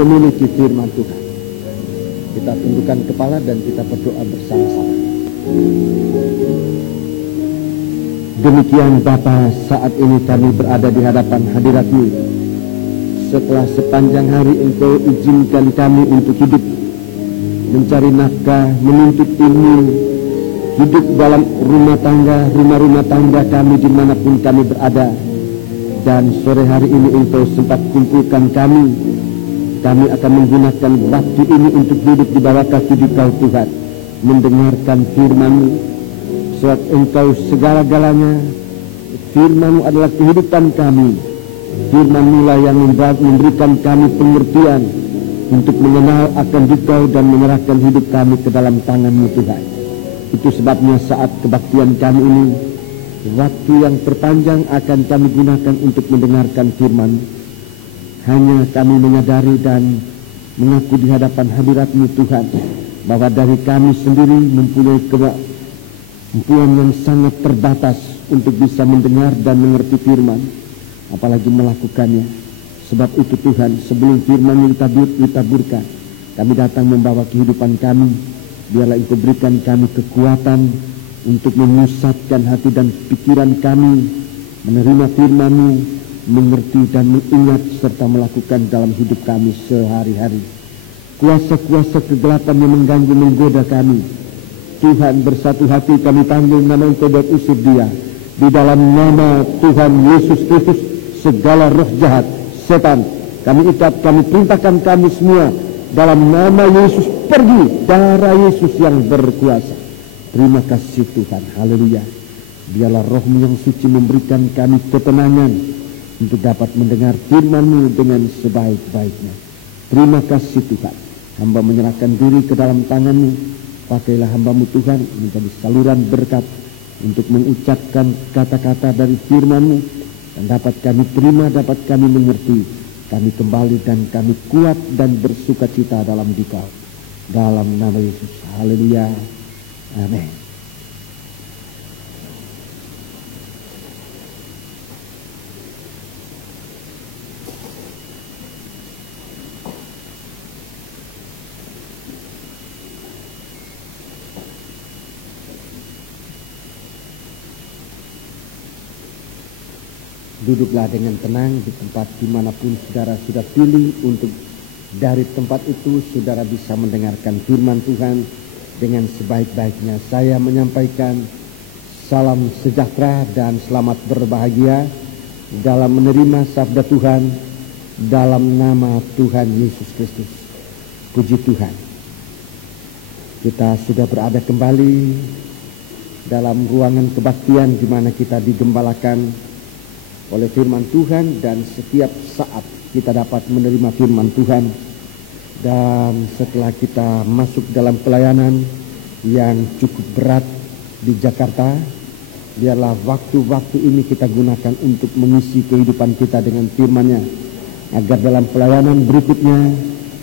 memiliki firman Tuhan. Kita tundukkan kepala dan kita berdoa bersama-sama. Demikian Bapa, saat ini kami berada di hadapan hadirat-Mu. Setelah sepanjang hari Engkau izinkan kami untuk hidup, mencari nafkah, menuntut ilmu, hidup dalam rumah-rumah tangga kami dimanapun kami berada. Dan sore hari ini Engkau sempat kumpulkan kami. Kami akan menggunakan waktu ini untuk hidup di bawah kaki Kau Tuhan, mendengarkan firman-Mu. Sebab Engkau segala-galanya, firman-Mu adalah kehidupan kami. Firman-Mu lah yang memberikan kami pengertian untuk mengenal akan Dikau dan menyerahkan hidup kami ke dalam tangan-Mu Tuhan. Itu sebabnya saat kebaktian kami ini, waktu yang terpanjang akan kami gunakan untuk mendengarkan firman. Hanya kami menyadari dan mengaku di hadapan hadirat-Mu Tuhan, bahwa dari kami sendiri mempunyai kemampuan yang sangat terbatas untuk bisa mendengar dan mengerti firman, apalagi melakukannya. Sebab itu Tuhan, sebelum firman yang ditaburkan, kami datang membawa kehidupan kami. Biarlah Engkau berikan kami kekuatan untuk memusatkan hati dan pikiran kami, menerima firman-Mu, mengerti dan mengingat serta melakukan dalam hidup kami sehari-hari. Kuasa-kuasa kegelapan yang mengganggu menggoda kami, Tuhan, bersatu hati kami panggil nama Engkau dan usir dia. Di dalam nama Tuhan Yesus Kristus, segala roh jahat, setan, kami ikat, kami perintahkan kami semua dalam nama Yesus, pergi. Darah Yesus yang berkuasa. Terima kasih Tuhan, haleluya. Biarlah roh-Mu yang suci memberikan kami ketenangan untuk dapat mendengar firman-Mu dengan sebaik-baiknya. Terima kasih Tuhan. Hamba menyerahkan diri ke dalam tangan-Mu. Pakailah hamba-Mu Tuhan menjadi saluran berkat untuk mengucapkan kata-kata dari firman-Mu, dan dapat kami terima, dapat kami mengerti, kami kembali dan kami kuat dan bersuka cita dalam Dikau. Dalam nama Yesus, haleluya, amin. Duduklah dengan tenang di tempat dimanapun saudara sudah pilih untuk dari tempat itu saudara bisa mendengarkan firman Tuhan dengan sebaik-baiknya. Saya menyampaikan salam sejahtera dan selamat berbahagia dalam menerima sabda Tuhan dalam nama Tuhan Yesus Kristus. Puji Tuhan. Kita sudah berada kembali dalam ruangan kebaktian di mana kita digembalakan oleh firman Tuhan, dan setiap saat kita dapat menerima firman Tuhan. Dan setelah kita masuk dalam pelayanan yang cukup berat di Jakarta, biarlah waktu-waktu ini kita gunakan untuk mengisi kehidupan kita dengan firman-Nya, agar dalam pelayanan berikutnya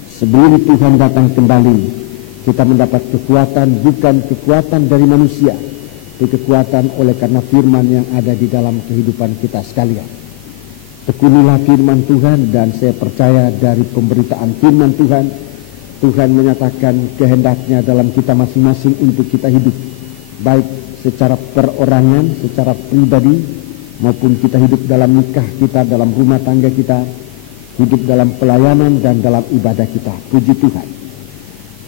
sebelum Tuhan datang kembali, kita mendapat kekuatan, bukan kekuatan dari manusia, kekuatan oleh karena firman yang ada di dalam kehidupan kita sekalian. Tekunilah firman Tuhan, dan saya percaya dari pemberitaan firman Tuhan, Tuhan menyatakan kehendaknya dalam kita masing-masing untuk kita hidup, baik secara perorangan, secara pribadi, maupun kita hidup dalam nikah kita, dalam rumah tangga kita, hidup dalam pelayanan dan dalam ibadah kita. Puji Tuhan.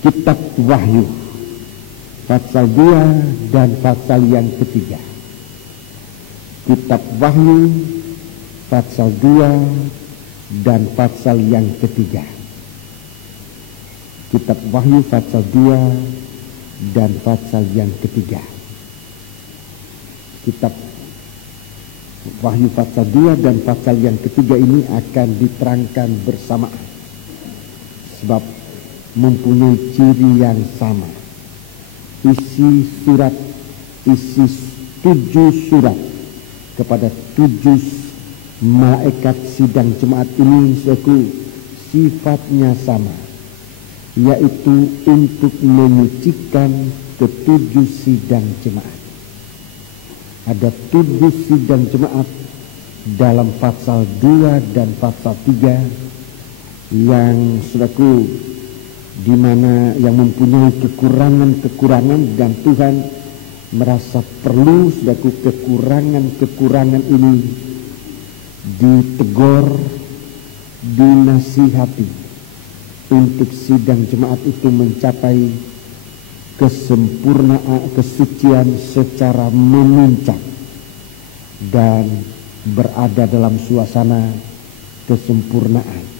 Kitab Wahyu pasal 2 dan pasal yang ketiga. Kitab Wahyu pasal 2 dan pasal yang ketiga. Kitab Wahyu pasal 2 dan pasal yang ketiga. Kitab Wahyu pasal 2 dan pasal yang ketiga ini akan diterangkan bersamaan, sebab mempunyai ciri yang sama. Isi 7 surat kepada 7 malaikat sidang jemaat ini sifatnya sama, yaitu untuk menyucikan ke-7 sidang jemaat. Ada 7 sidang jemaat dalam pasal 2 dan pasal 3 yang saudaraku di mana yang mempunyai kekurangan-kekurangan dan Tuhan merasa perlu saudaraku kekurangan-kekurangan ini ditegur, dinasihati untuk sidang jemaat itu mencapai kesempurnaan, kesucian secara memuncak dan berada dalam suasana kesempurnaan.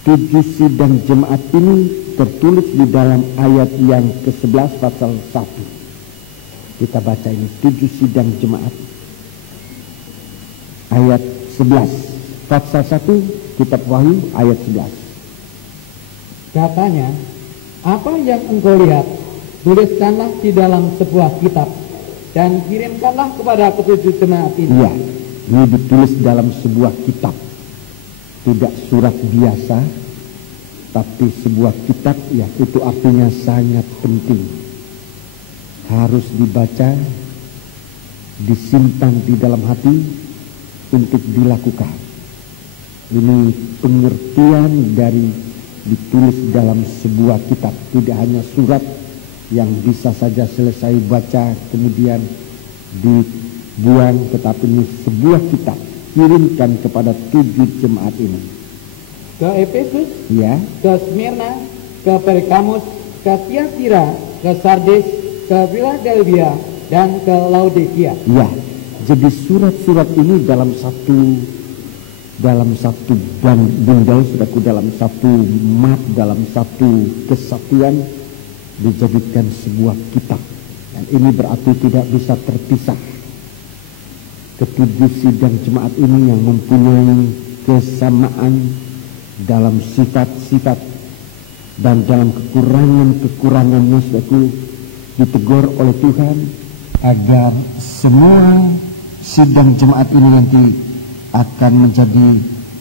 7 sidang jemaat ini tertulis di dalam ayat yang ke-11 pasal 1. Kita baca ini 7 sidang jemaat. Ayat 11 pasal 1 kitab Wahyu ayat 11. Katanya, apa yang engkau lihat, tuliskanlah di dalam sebuah kitab dan kirimkanlah kepada ke-7 jemaat ini. Iya, ini ditulis dalam sebuah kitab. Tidak surat biasa, tapi sebuah kitab, ya itu artinya sangat penting. Harus dibaca, disimpan di dalam hati untuk dilakukan. Ini pengertian dari ditulis dalam sebuah kitab, tidak hanya surat yang bisa saja selesai baca kemudian dibuang, tetapi ini sebuah kitab, kirimkan kepada 7 jemaat ini. Ke Efesus, Ya, ke Smyrna, ke Pergamus, ke Tiatira, ke Sardis, ke Philadelphia, dan ke Laodikia. ya. Jadi surat-surat ini dalam satu bundel, saudaraku, dalam satu map, dalam satu kesatuan dijadikan sebuah kitab. Dan ini berarti tidak bisa terpisah. Ke-7 sidang jemaat ini yang mempunyai kesamaan dalam sifat-sifat dan dalam kekurangan-kekurangannya, saudaraku, ditegur oleh Tuhan agar semua sidang jemaat ini nanti akan menjadi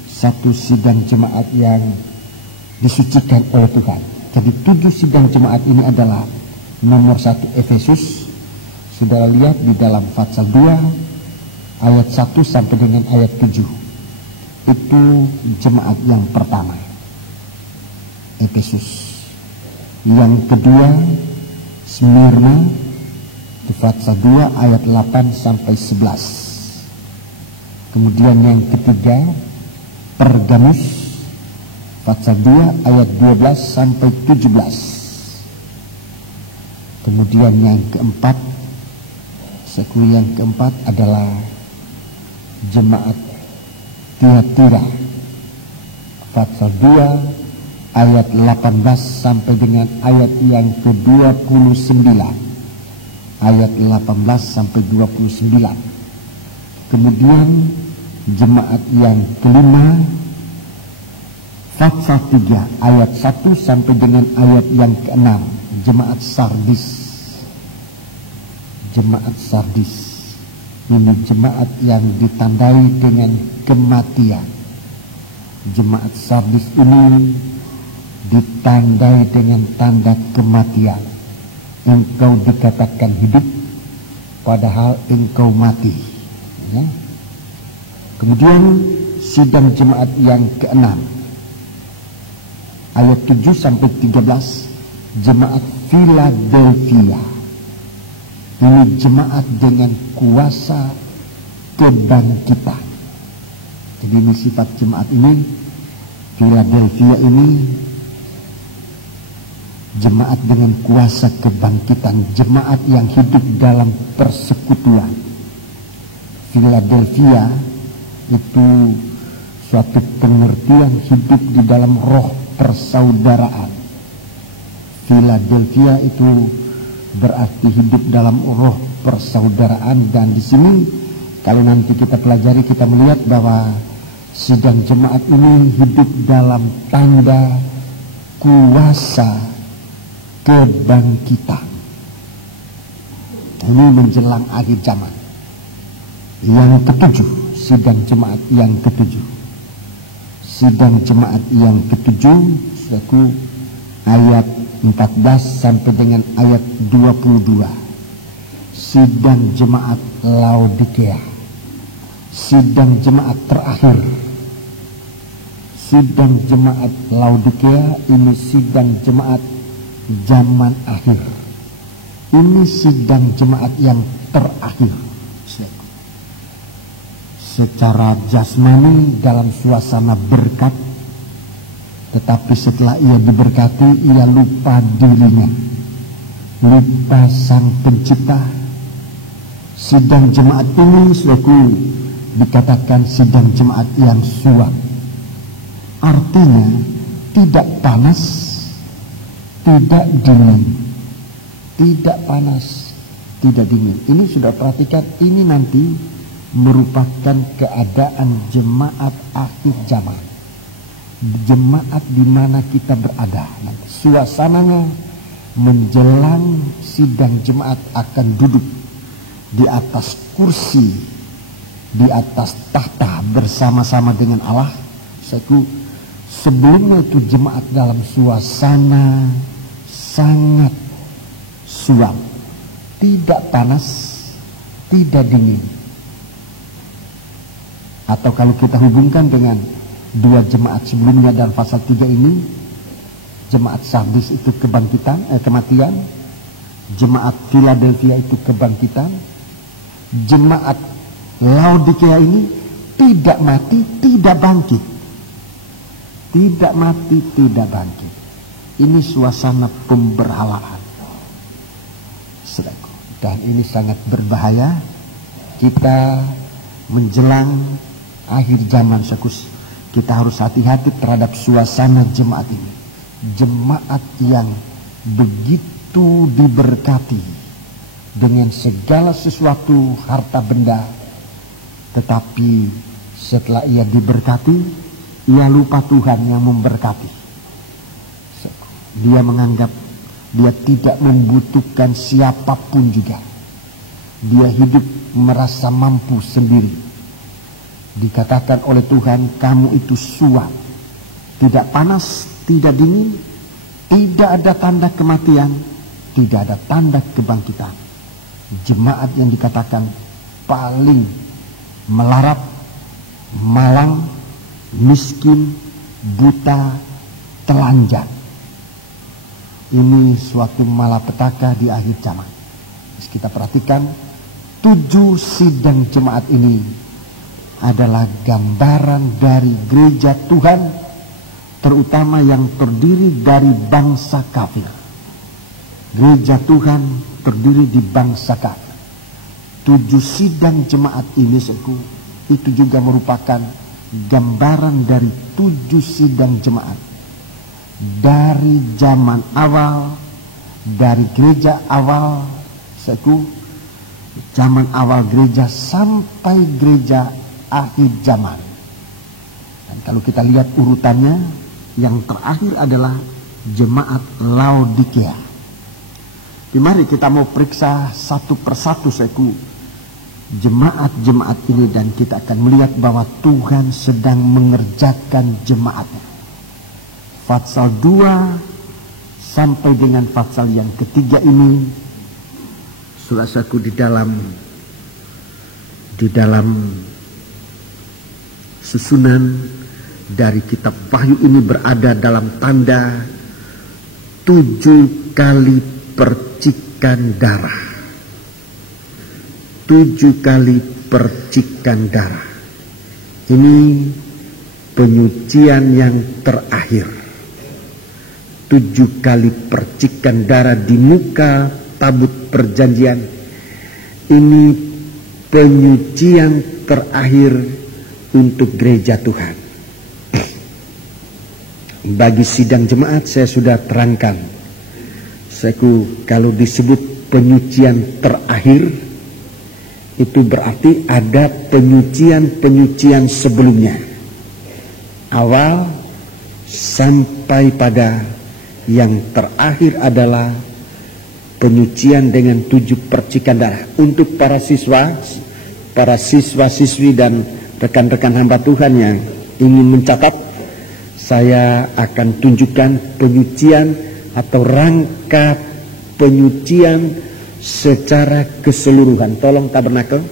satu sidang jemaat yang disucikan oleh Tuhan. Jadi 7 sidang jemaat ini adalah nomor 1 Efesus. Saudara lihat di dalam pasal 2 ayat 1 sampai dengan ayat 7. Itu jemaat yang pertama, Efesus. Yang kedua Smyrna di pasal 2 ayat 8 sampai 11. Kemudian yang ketiga Pergamus pasal 2 ayat 12 sampai 17. Kemudian yang keempat, yang keempat adalah jemaat Tiatira pasal 2 ayat 18 sampai dengan ayat yang ke-29. Ayat 18 sampai 29. Kemudian jemaat yang kelima pasal 3 ayat 1 sampai dengan ayat yang ke-6, jemaat Sardis. Jemaat Sardis ini jemaat yang ditandai dengan kematian. Jemaat Sardis ini ditandai dengan tanda kematian. Engkau dikatakan hidup padahal engkau mati, ya. Kemudian sidang jemaat yang ke-6 ayat 7 sampai 13, jemaat Philadelphia. Ini jemaat dengan kuasa kebangkitan. Jadi ini sifat jemaat ini. Philadelphia ini jemaat dengan kuasa kebangkitan, jemaat yang hidup dalam persekutuan. Philadelphia itu suatu pengertian hidup di dalam roh persaudaraan. Philadelphia itu berarti hidup dalam roh persaudaraan, dan di sini kalau nanti kita pelajari kita melihat bahwa sidang jemaat ini hidup dalam tanda kuasa kebangkitan. Ini menjelang akhir zaman. Yang ketujuh, sidang jemaat yang ketujuh. Sidang jemaat yang ketujuh, suatu ayat 14 sampai dengan ayat 22. Sidang jemaat Laodikia. Sidang jemaat terakhir. sidang jemaat Laodikea ini sidang jemaat zaman akhir. Ini sidang jemaat yang terakhir. Secara jasmani dalam suasana berkat, tetapi setelah ia diberkati, ia lupa dirinya, lupa sang pencipta. Sidang jemaat ini dikatakan sidang jemaat yang suam. Artinya tidak panas, tidak dingin. Tidak panas, tidak dingin. Ini sudah perhatikan, ini nanti merupakan keadaan jemaat akhir zaman. Jemaat di mana kita berada. Suasananya menjelang sidang jemaat akan duduk di atas kursi, di atas tahta bersama-sama dengan Allah. Sebelumnya itu jemaat dalam suasana sangat suam, tidak panas, tidak dingin. Atau kalau kita hubungkan dengan dua jemaat sebelumnya dalam pasal 3 ini, jemaat Sardis itu kematian, jemaat Philadelphia itu kebangkitan, jemaat Laodikea ini tidak mati, tidak bangkit. Tidak mati, tidak bangkit. Ini suasana pemberhalaan. Dan ini sangat berbahaya. Kita menjelang akhir zaman, kita harus hati-hati terhadap suasana jemaat ini. Jemaat yang begitu diberkati dengan segala sesuatu harta benda, tetapi setelah ia diberkati, ia lupa Tuhan yang memberkati. Dia menganggap dia tidak membutuhkan siapapun juga. Dia hidup merasa mampu sendiri. Dikatakan oleh Tuhan, kamu itu suam, tidak panas, tidak dingin, tidak ada tanda kematian, tidak ada tanda kebangkitan. Jemaat yang dikatakan paling melarat, malang, miskin, buta, telanjang. Ini suatu malapetaka di akhir zaman. Kita perhatikan 7 sidang jemaat ini adalah gambaran dari gereja Tuhan, terutama yang terdiri dari bangsa kafir. Gereja Tuhan terdiri di bangsa kafir. 7 sidang jemaat ini itu juga merupakan gambaran dari 7 sidang jemaat dari zaman awal, dari gereja awal, zaman awal gereja sampai gereja akhir zaman. Dan kalau kita lihat urutannya, yang terakhir adalah jemaat Laodikea. Mari kita mau periksa satu persatu jemaat-jemaat ini, dan kita akan melihat bahwa Tuhan sedang mengerjakan jemaatnya. Pasal 2 sampai dengan pasal yang ketiga ini, saudaraku, di dalam susunan dari kitab Wahyu ini berada dalam tanda 7 kali percikan darah. 7 kali percikan darah. Ini penyucian yang terakhir. 7 kali percikan darah di muka tabut perjanjian. Ini penyucian terakhir untuk gereja Tuhan. Bagi sidang jemaat saya sudah terangkan. Kalau disebut penyucian terakhir, itu berarti ada penyucian-penyucian sebelumnya. Awal sampai pada yang terakhir adalah penyucian dengan 7 percikan darah. Untuk para siswa-siswi dan rekan-rekan hamba Tuhan yang ingin mencatat, saya akan tunjukkan penyucian atau rangka penyucian secara keseluruhan. Tolong tabernakel.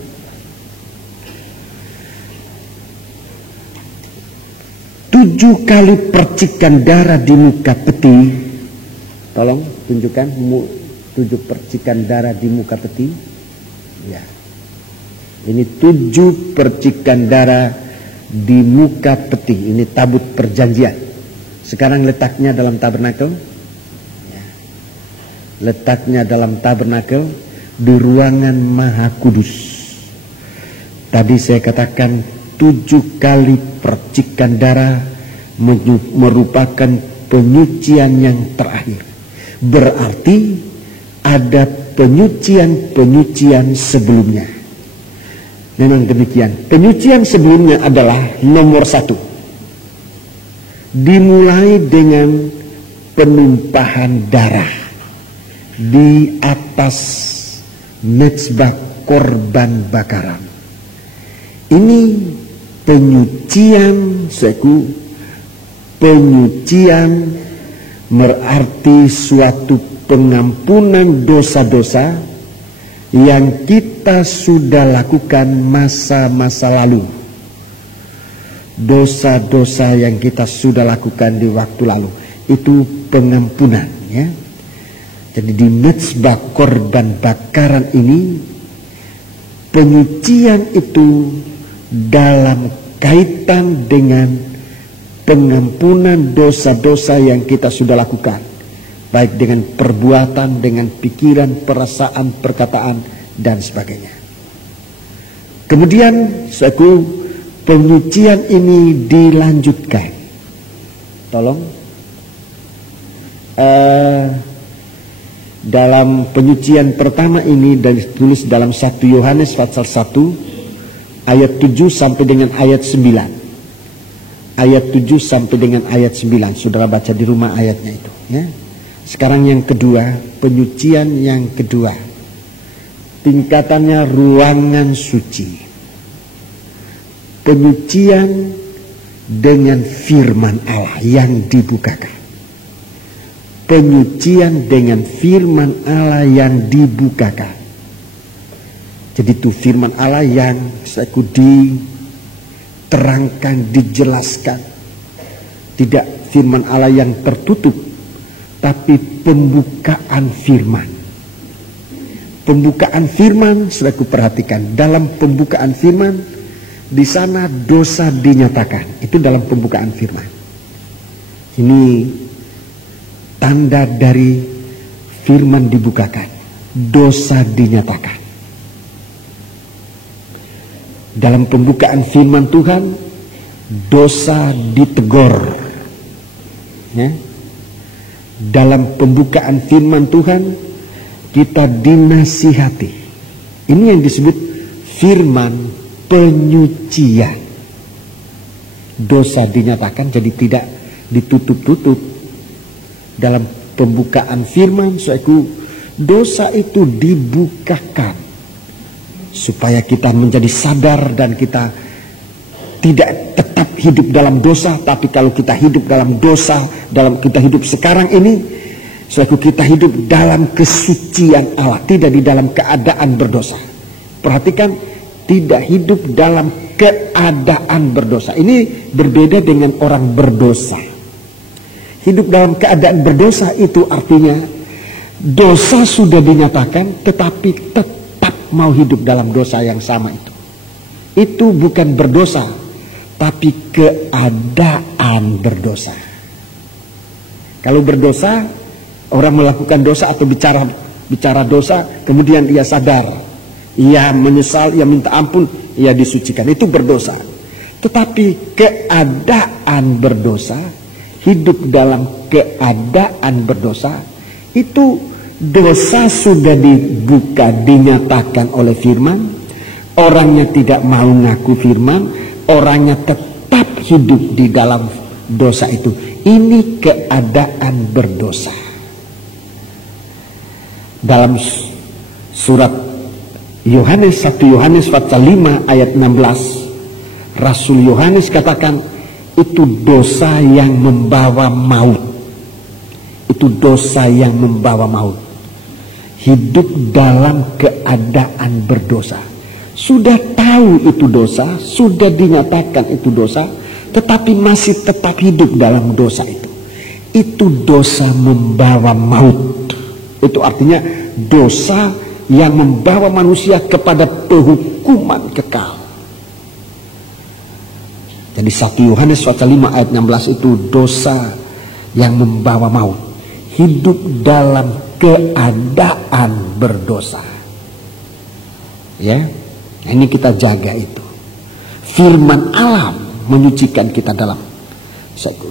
7 kali percikan darah di muka peti. Tolong tunjukkan 7 percikan darah di muka peti. Ya. Ini 7 percikan darah di muka peti. Ini tabut perjanjian. Sekarang letaknya dalam tabernakel. Ya. Letaknya dalam tabernakel di ruangan Maha Kudus. Tadi saya katakan 7 kali percikan darah merupakan penyucian yang terakhir. Berarti ada penyucian-penyucian sebelumnya. Memang demikian. Penyucian sebelumnya adalah nomor 1. Dimulai dengan penumpahan darah di atas mezbah korban bakaran. Ini penyucian penyucian berarti suatu pengampunan dosa-dosa yang kita sudah lakukan masa-masa lalu. Dosa-dosa yang kita sudah lakukan di waktu lalu itu pengampunan, ya. Jadi di mezbah korban bakaran ini penyucian itu dalam kaitan dengan pengampunan dosa-dosa yang kita sudah lakukan, baik dengan perbuatan, dengan pikiran, perasaan, perkataan, dan sebagainya. Kemudian penyucian ini dilanjutkan. Tolong dalam penyucian pertama ini ditulis dalam 1 Yohanes pasal 1 ayat 7 sampai dengan ayat 9. Ayat 7 sampai dengan ayat 9. Saudara baca di rumah ayatnya itu, ya. Sekarang yang kedua, penyucian yang kedua. Tingkatannya ruangan suci. Penyucian dengan firman Allah yang dibukakan. Penyucian dengan firman Allah yang dibukakan. Jadi itu firman Allah yang diterangkan, dijelaskan. Tidak firman Allah yang tertutup, tapi pembukaan firman. Pembukaan firman, saudaraku perhatikan. Dalam pembukaan firman, di sana dosa dinyatakan. Itu dalam pembukaan firman. Ini tanda dari firman dibukakan. Dosa dinyatakan. Dalam pembukaan firman Tuhan, dosa ditegur. Ya. Dalam pembukaan firman Tuhan, kita dinasihati. Ini yang disebut firman penyucian. Dosa dinyatakan, jadi tidak ditutup-tutup. Dalam pembukaan firman, dosa itu dibukakan. Supaya kita menjadi sadar dan kita tidak tetap hidup dalam dosa. Tapi kalau kita hidup dalam dosa, kita hidup sekarang ini, kita hidup dalam kesucian Allah, tidak di dalam keadaan berdosa. Perhatikan, tidak hidup dalam keadaan berdosa. Ini berbeda dengan orang berdosa. Hidup dalam keadaan berdosa itu artinya dosa sudah dinyatakan, tetapi tetap mau hidup dalam dosa yang sama itu. Itu bukan berdosa, tapi keadaan berdosa. Kalau berdosa, orang melakukan dosa atau bicara dosa, kemudian ia sadar, ia menyesal, ia minta ampun, ia disucikan. Itu berdosa. Tetapi keadaan berdosa, hidup dalam keadaan berdosa, itu dosa sudah dibuka, dinyatakan oleh firman. Orangnya tidak mau ngaku firman, orangnya tetap hidup di dalam dosa itu. Ini keadaan berdosa. Dalam surat Yohanes, 1 Yohanes pasal 5 ayat 16, Rasul Yohanes katakan, itu dosa yang membawa maut. Itu dosa yang membawa maut. Hidup dalam keadaan berdosa. Sudah tahu itu dosa, sudah dinyatakan itu dosa, tetapi masih tetap hidup dalam dosa itu dosa membawa maut. Itu artinya dosa yang membawa manusia kepada penghukuman kekal. Jadi 1 Yohanes pasal 5 ayat 16 itu dosa yang membawa maut. Hidup dalam keadaan berdosa. Ya, ini kita jaga itu. Firman Allah menyucikan kita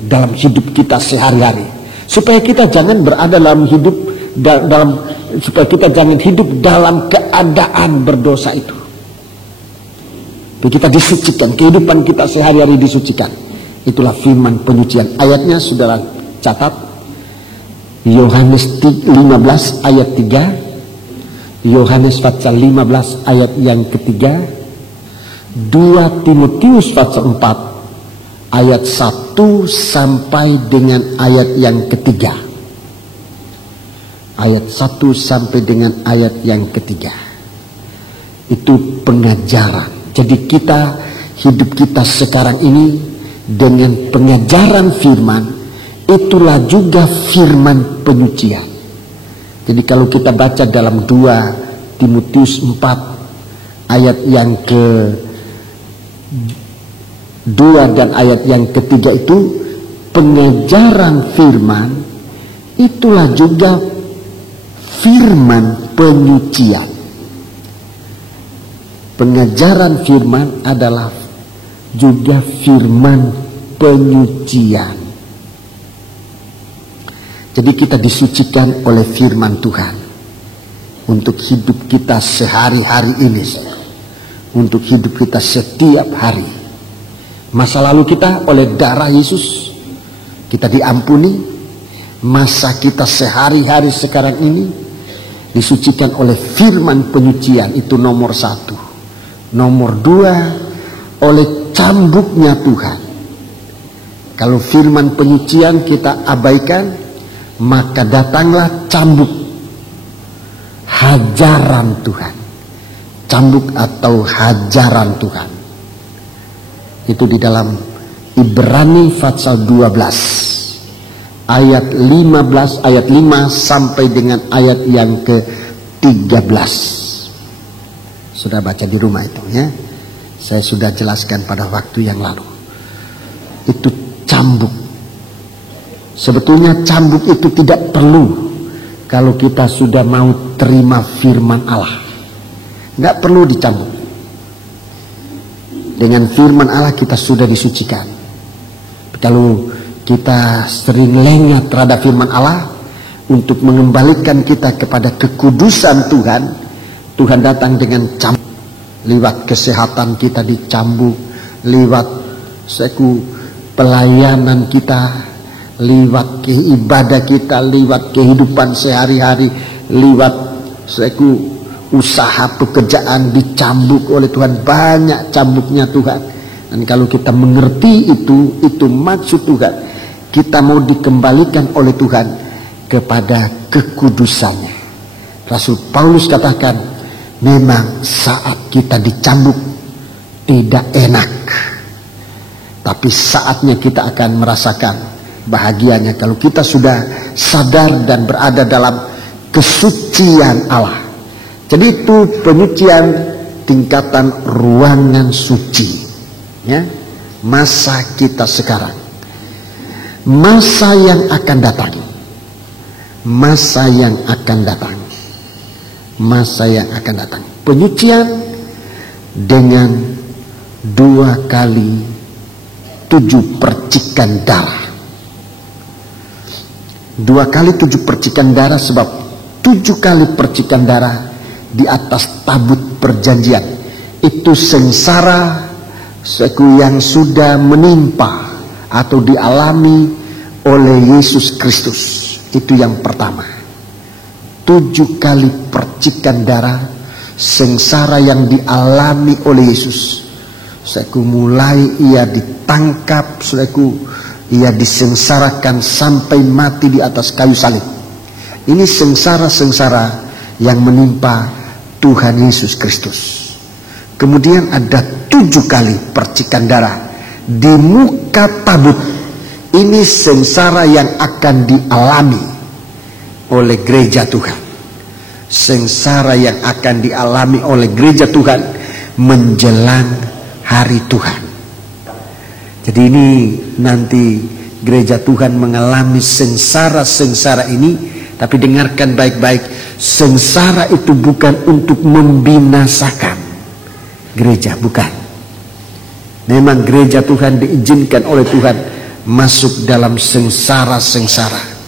dalam hidup kita sehari-hari, supaya kita jangan berada dalam hidup supaya kita jangan hidup dalam keadaan berdosa itu. Kita disucikan, kehidupan kita sehari-hari disucikan. Itulah firman penyucian. Ayatnya saudara catat, Yohanes 15 ayat 3, Yohanes pasal 15 ayat yang ketiga, 2 Timotius pasal 4 ayat 1 sampai dengan ayat yang ketiga. Ayat 1 sampai dengan ayat yang ketiga. Itu pengajaran. Jadi hidup kita sekarang ini dengan pengajaran firman, itulah juga firman penyucian. Jadi kalau kita baca dalam 2 Timotius 4 ayat yang ke-2 dan ayat yang ketiga itu, pengajaran firman itulah juga firman penyucian. Pengajaran firman adalah juga firman penyucian. Jadi kita disucikan oleh firman Tuhan untuk hidup kita sehari-hari ini, untuk hidup kita setiap hari. Masa lalu kita oleh darah Yesus kita diampuni. Masa kita sehari-hari sekarang ini disucikan oleh firman penyucian. Itu nomor 1. Nomor 2, oleh cambuknya Tuhan. Kalau firman penyucian kita abaikan, maka datanglah cambuk, hajaran Tuhan. Cambuk atau hajaran Tuhan. Itu di dalam Ibrani pasal 12 ayat 15, ayat 5 sampai dengan ayat yang ke-13. Sudah baca di rumah itu ya. Saya sudah jelaskan pada waktu yang lalu. Itu cambuk. Sebetulnya cambuk itu tidak perlu kalau kita sudah mau terima firman Allah. Nggak perlu dicambuk. Dengan firman Allah kita sudah disucikan. Kalau kita sering lengah terhadap firman Allah untuk mengembalikan kita kepada kekudusan Tuhan, Tuhan datang dengan cambuk. Lewat kesehatan kita dicambuk, lewat pelayanan kita, lewat ibadah kita, lewat kehidupan sehari-hari, lewat usaha pekerjaan dicambuk oleh Tuhan. Banyak cambuknya Tuhan. Dan kalau kita mengerti itu maksud Tuhan. Kita mau dikembalikan oleh Tuhan kepada kekudusannya. Rasul Paulus katakan, memang saat kita dicambuk tidak enak, tapi saatnya kita akan merasakan bahagianya kalau kita sudah sadar dan berada dalam kesucian Allah. Jadi itu penyucian tingkatan ruangan suci ya. Masa kita sekarang, masa yang akan datang, masa yang akan datang, masa yang akan datang. Penyucian dengan 2 kali 7 percikan darah. 2 kali 7 percikan darah, sebab 7 kali percikan darah di atas tabut perjanjian. Itu sengsara yang sudah menimpa atau dialami oleh Yesus Kristus. Itu yang pertama. 7 kali percikan darah sengsara yang dialami oleh Yesus. Mulai ia ditangkap, ia disengsarakan sampai mati di atas kayu salib. Ini sengsara-sengsara yang menimpa Tuhan Yesus Kristus. Kemudian ada 7 kali percikan darah di muka tabut. Ini sengsara yang akan dialami oleh gereja Tuhan. Sengsara yang akan dialami oleh gereja Tuhan menjelang hari Tuhan. Jadi ini nanti gereja Tuhan mengalami sengsara-sengsara ini. Tapi dengarkan baik-baik, sengsara itu bukan untuk membinasakan gereja, bukan. Memang gereja Tuhan diizinkan oleh Tuhan masuk dalam sengsara-sengsara.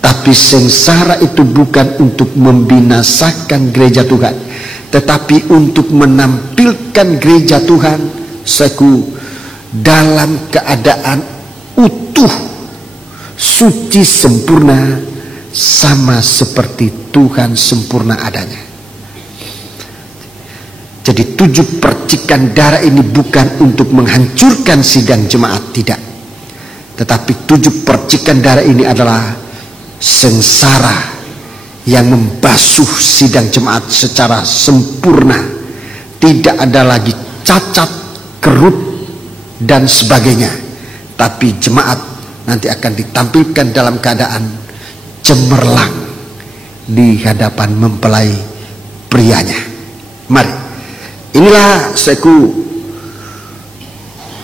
Tapi sengsara itu bukan untuk membinasakan gereja Tuhan, tetapi untuk menampilkan gereja Tuhan dalam keadaan utuh, suci, sempurna, sama seperti Tuhan sempurna adanya. Jadi 7 percikan darah ini bukan untuk menghancurkan sidang jemaat, tidak. Tetapi 7 percikan darah ini adalah sengsara yang membasuh sidang jemaat secara sempurna. Tidak ada lagi cacat, kerut, dan sebagainya. Tapi jemaat nanti akan ditampilkan dalam keadaan cemerlang di hadapan mempelai prianya. Mari. Inilah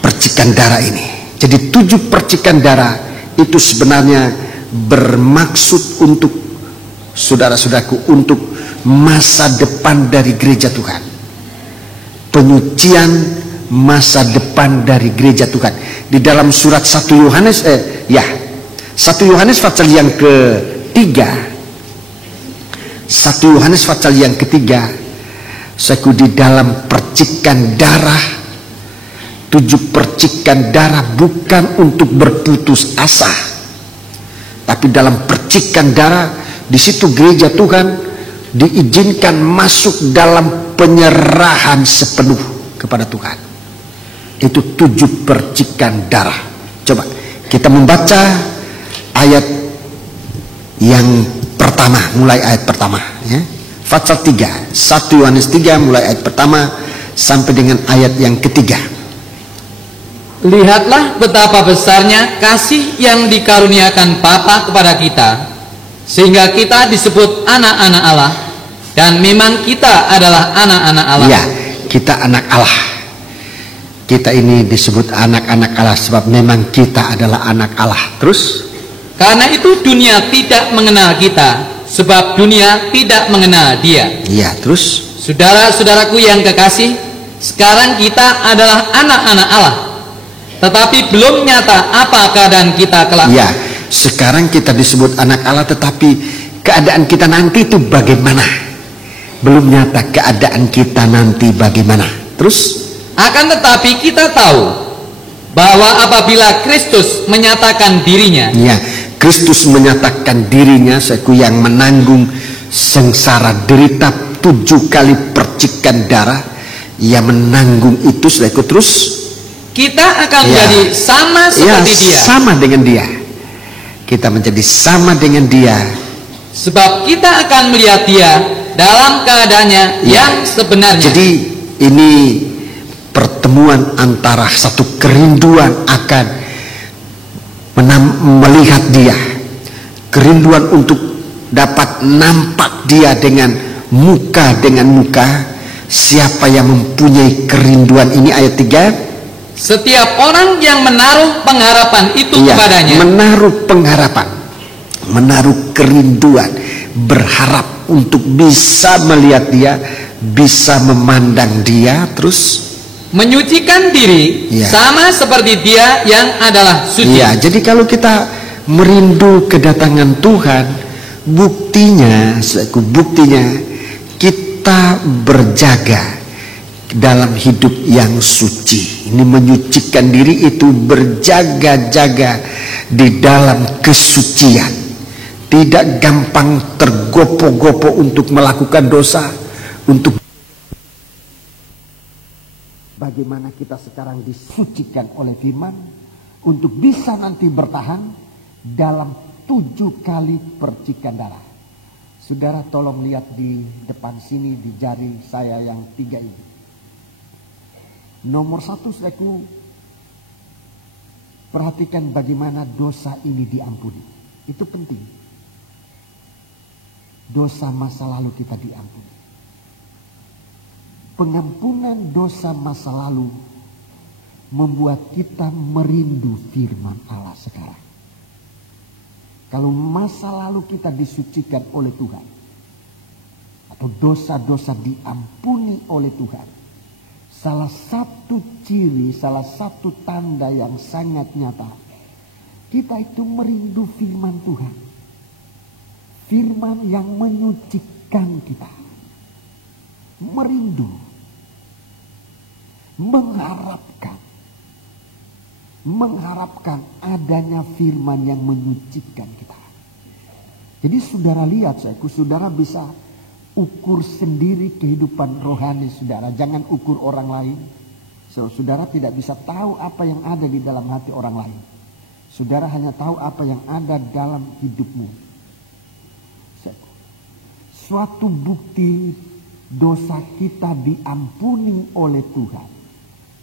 percikan darah ini. Jadi 7 percikan darah itu sebenarnya bermaksud untuk saudara-saudaraku, untuk masa depan dari gereja Tuhan. Penyucian masa depan dari gereja Tuhan. Di dalam surat 1 Yohanes 1 Yohanes pasal yang ketiga. 1 Yohanes pasal yang ketiga. Di dalam percikan darah, 7 percikan darah bukan untuk berputus asa, tapi dalam percikan darah di situ gereja Tuhan diizinkan masuk dalam penyerahan sepenuh kepada Tuhan. Itu 7 percikan darah. Coba kita membaca ayat yang pertama, mulai ayat pertama, ya. Pasal 3, 1 Yohanes 3 mulai ayat pertama sampai dengan ayat yang ketiga. Lihatlah betapa besarnya kasih yang dikaruniakan Bapa kepada kita, sehingga kita disebut anak-anak Allah. Dan memang kita adalah anak-anak Allah. Ya, kita anak Allah. Kita ini disebut anak-anak Allah sebab memang kita adalah anak Allah. Terus? Karena itu dunia tidak mengenal kita, sebab dunia tidak mengenal Dia. Iya, terus? Saudara-saudaraku yang kekasih, sekarang kita adalah anak-anak Allah, tetapi belum nyata apa keadaan kita kelak. Iya, sekarang kita disebut anak Allah, tetapi keadaan kita nanti itu bagaimana? Belum nyata keadaan kita nanti bagaimana. Terus? Akan tetapi kita tahu bahwa apabila Kristus menyatakan dirinya, ya, Kristus menyatakan dirinya yang menanggung sengsara derita 7 kali percikan darah, ia menanggung itu. Terus kita akan menjadi sama seperti Dia. Sama dengan Dia. Kita menjadi sama dengan Dia. Sebab kita akan melihat Dia dalam keadaannya yang sebenarnya. Jadi ini pertemuan antara satu kerinduan akan melihat Dia, kerinduan untuk dapat nampak Dia dengan muka. Siapa yang mempunyai kerinduan ini? Ayat 3. Setiap orang yang menaruh pengharapan itu kepadanya. Menaruh pengharapan, menaruh kerinduan, berharap untuk bisa melihat Dia, bisa memandang Dia. Terus menyucikan diri sama seperti Dia yang adalah suci. Ya, jadi kalau kita merindu kedatangan Tuhan, buktinya kita berjaga dalam hidup yang suci. Ini menyucikan diri itu berjaga-jaga di dalam kesucian. Tidak gampang tergopoh-gopoh untuk melakukan dosa, untuk bagaimana kita sekarang disucikan oleh firman untuk bisa nanti bertahan dalam 7 kali percikan darah. Saudara tolong lihat di depan sini di jari saya yang 3 ini. Nomor 1, Perhatikan bagaimana dosa ini diampuni. Itu penting. Dosa masa lalu kita diampuni. Pengampunan dosa masa lalu membuat kita merindu firman Allah sekarang. Kalau masa lalu kita disucikan oleh Tuhan, atau dosa-dosa diampuni oleh Tuhan, salah satu ciri, salah satu tanda yang sangat nyata, kita itu merindu firman Tuhan. Firman yang menyucikan kita. Merindu. Mengharapkan adanya firman yang menyucikan kita. Jadi saudara lihat, saudara bisa ukur sendiri kehidupan rohani saudara. Jangan ukur orang lain. Saudara tidak bisa tahu apa yang ada di dalam hati orang lain. Saudara hanya tahu apa yang ada dalam hidupmu. Suatu bukti dosa kita diampuni oleh Tuhan.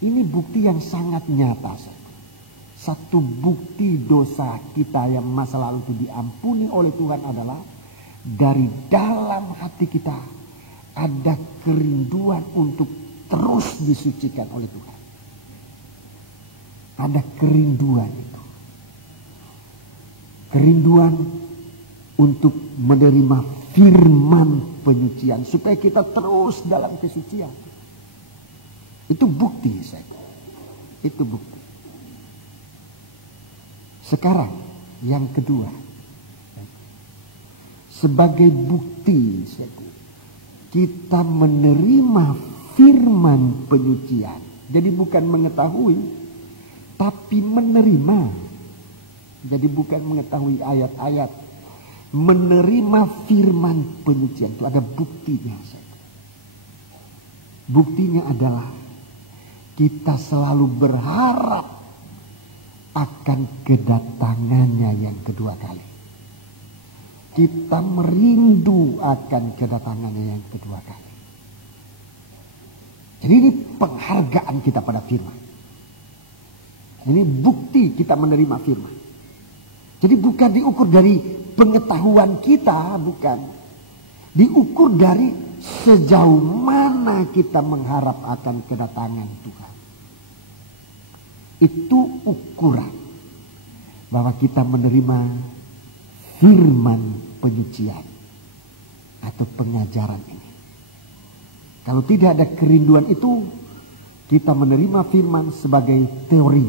Ini bukti yang sangat nyata. Satu bukti dosa kita yang masa lalu itu diampuni oleh Tuhan adalah dari dalam hati kita ada kerinduan untuk terus disucikan oleh Tuhan. Ada kerinduan itu. Kerinduan untuk menerima firman penyucian. Supaya kita terus dalam kesucian. Itu bukti. Itu bukti. Sekarang yang kedua. Sebagai bukti kita menerima firman penyucian. Jadi bukan mengetahui, tapi menerima. Jadi bukan mengetahui ayat-ayat, menerima firman penyucian itu ada buktinya. Buktinya adalah kita selalu berharap akan kedatangannya yang kedua kali. Kita merindu akan kedatangannya yang kedua kali. Jadi ini penghargaan kita pada firman. Ini bukti kita menerima firman. Jadi bukan diukur dari pengetahuan kita, bukan. Diukur dari sejauh mana kita mengharap akan kedatangan Tuhan. Itu ukuran bahwa kita menerima firman penyucian atau pengajaran ini. Kalau tidak ada kerinduan itu, kita menerima firman sebagai teori,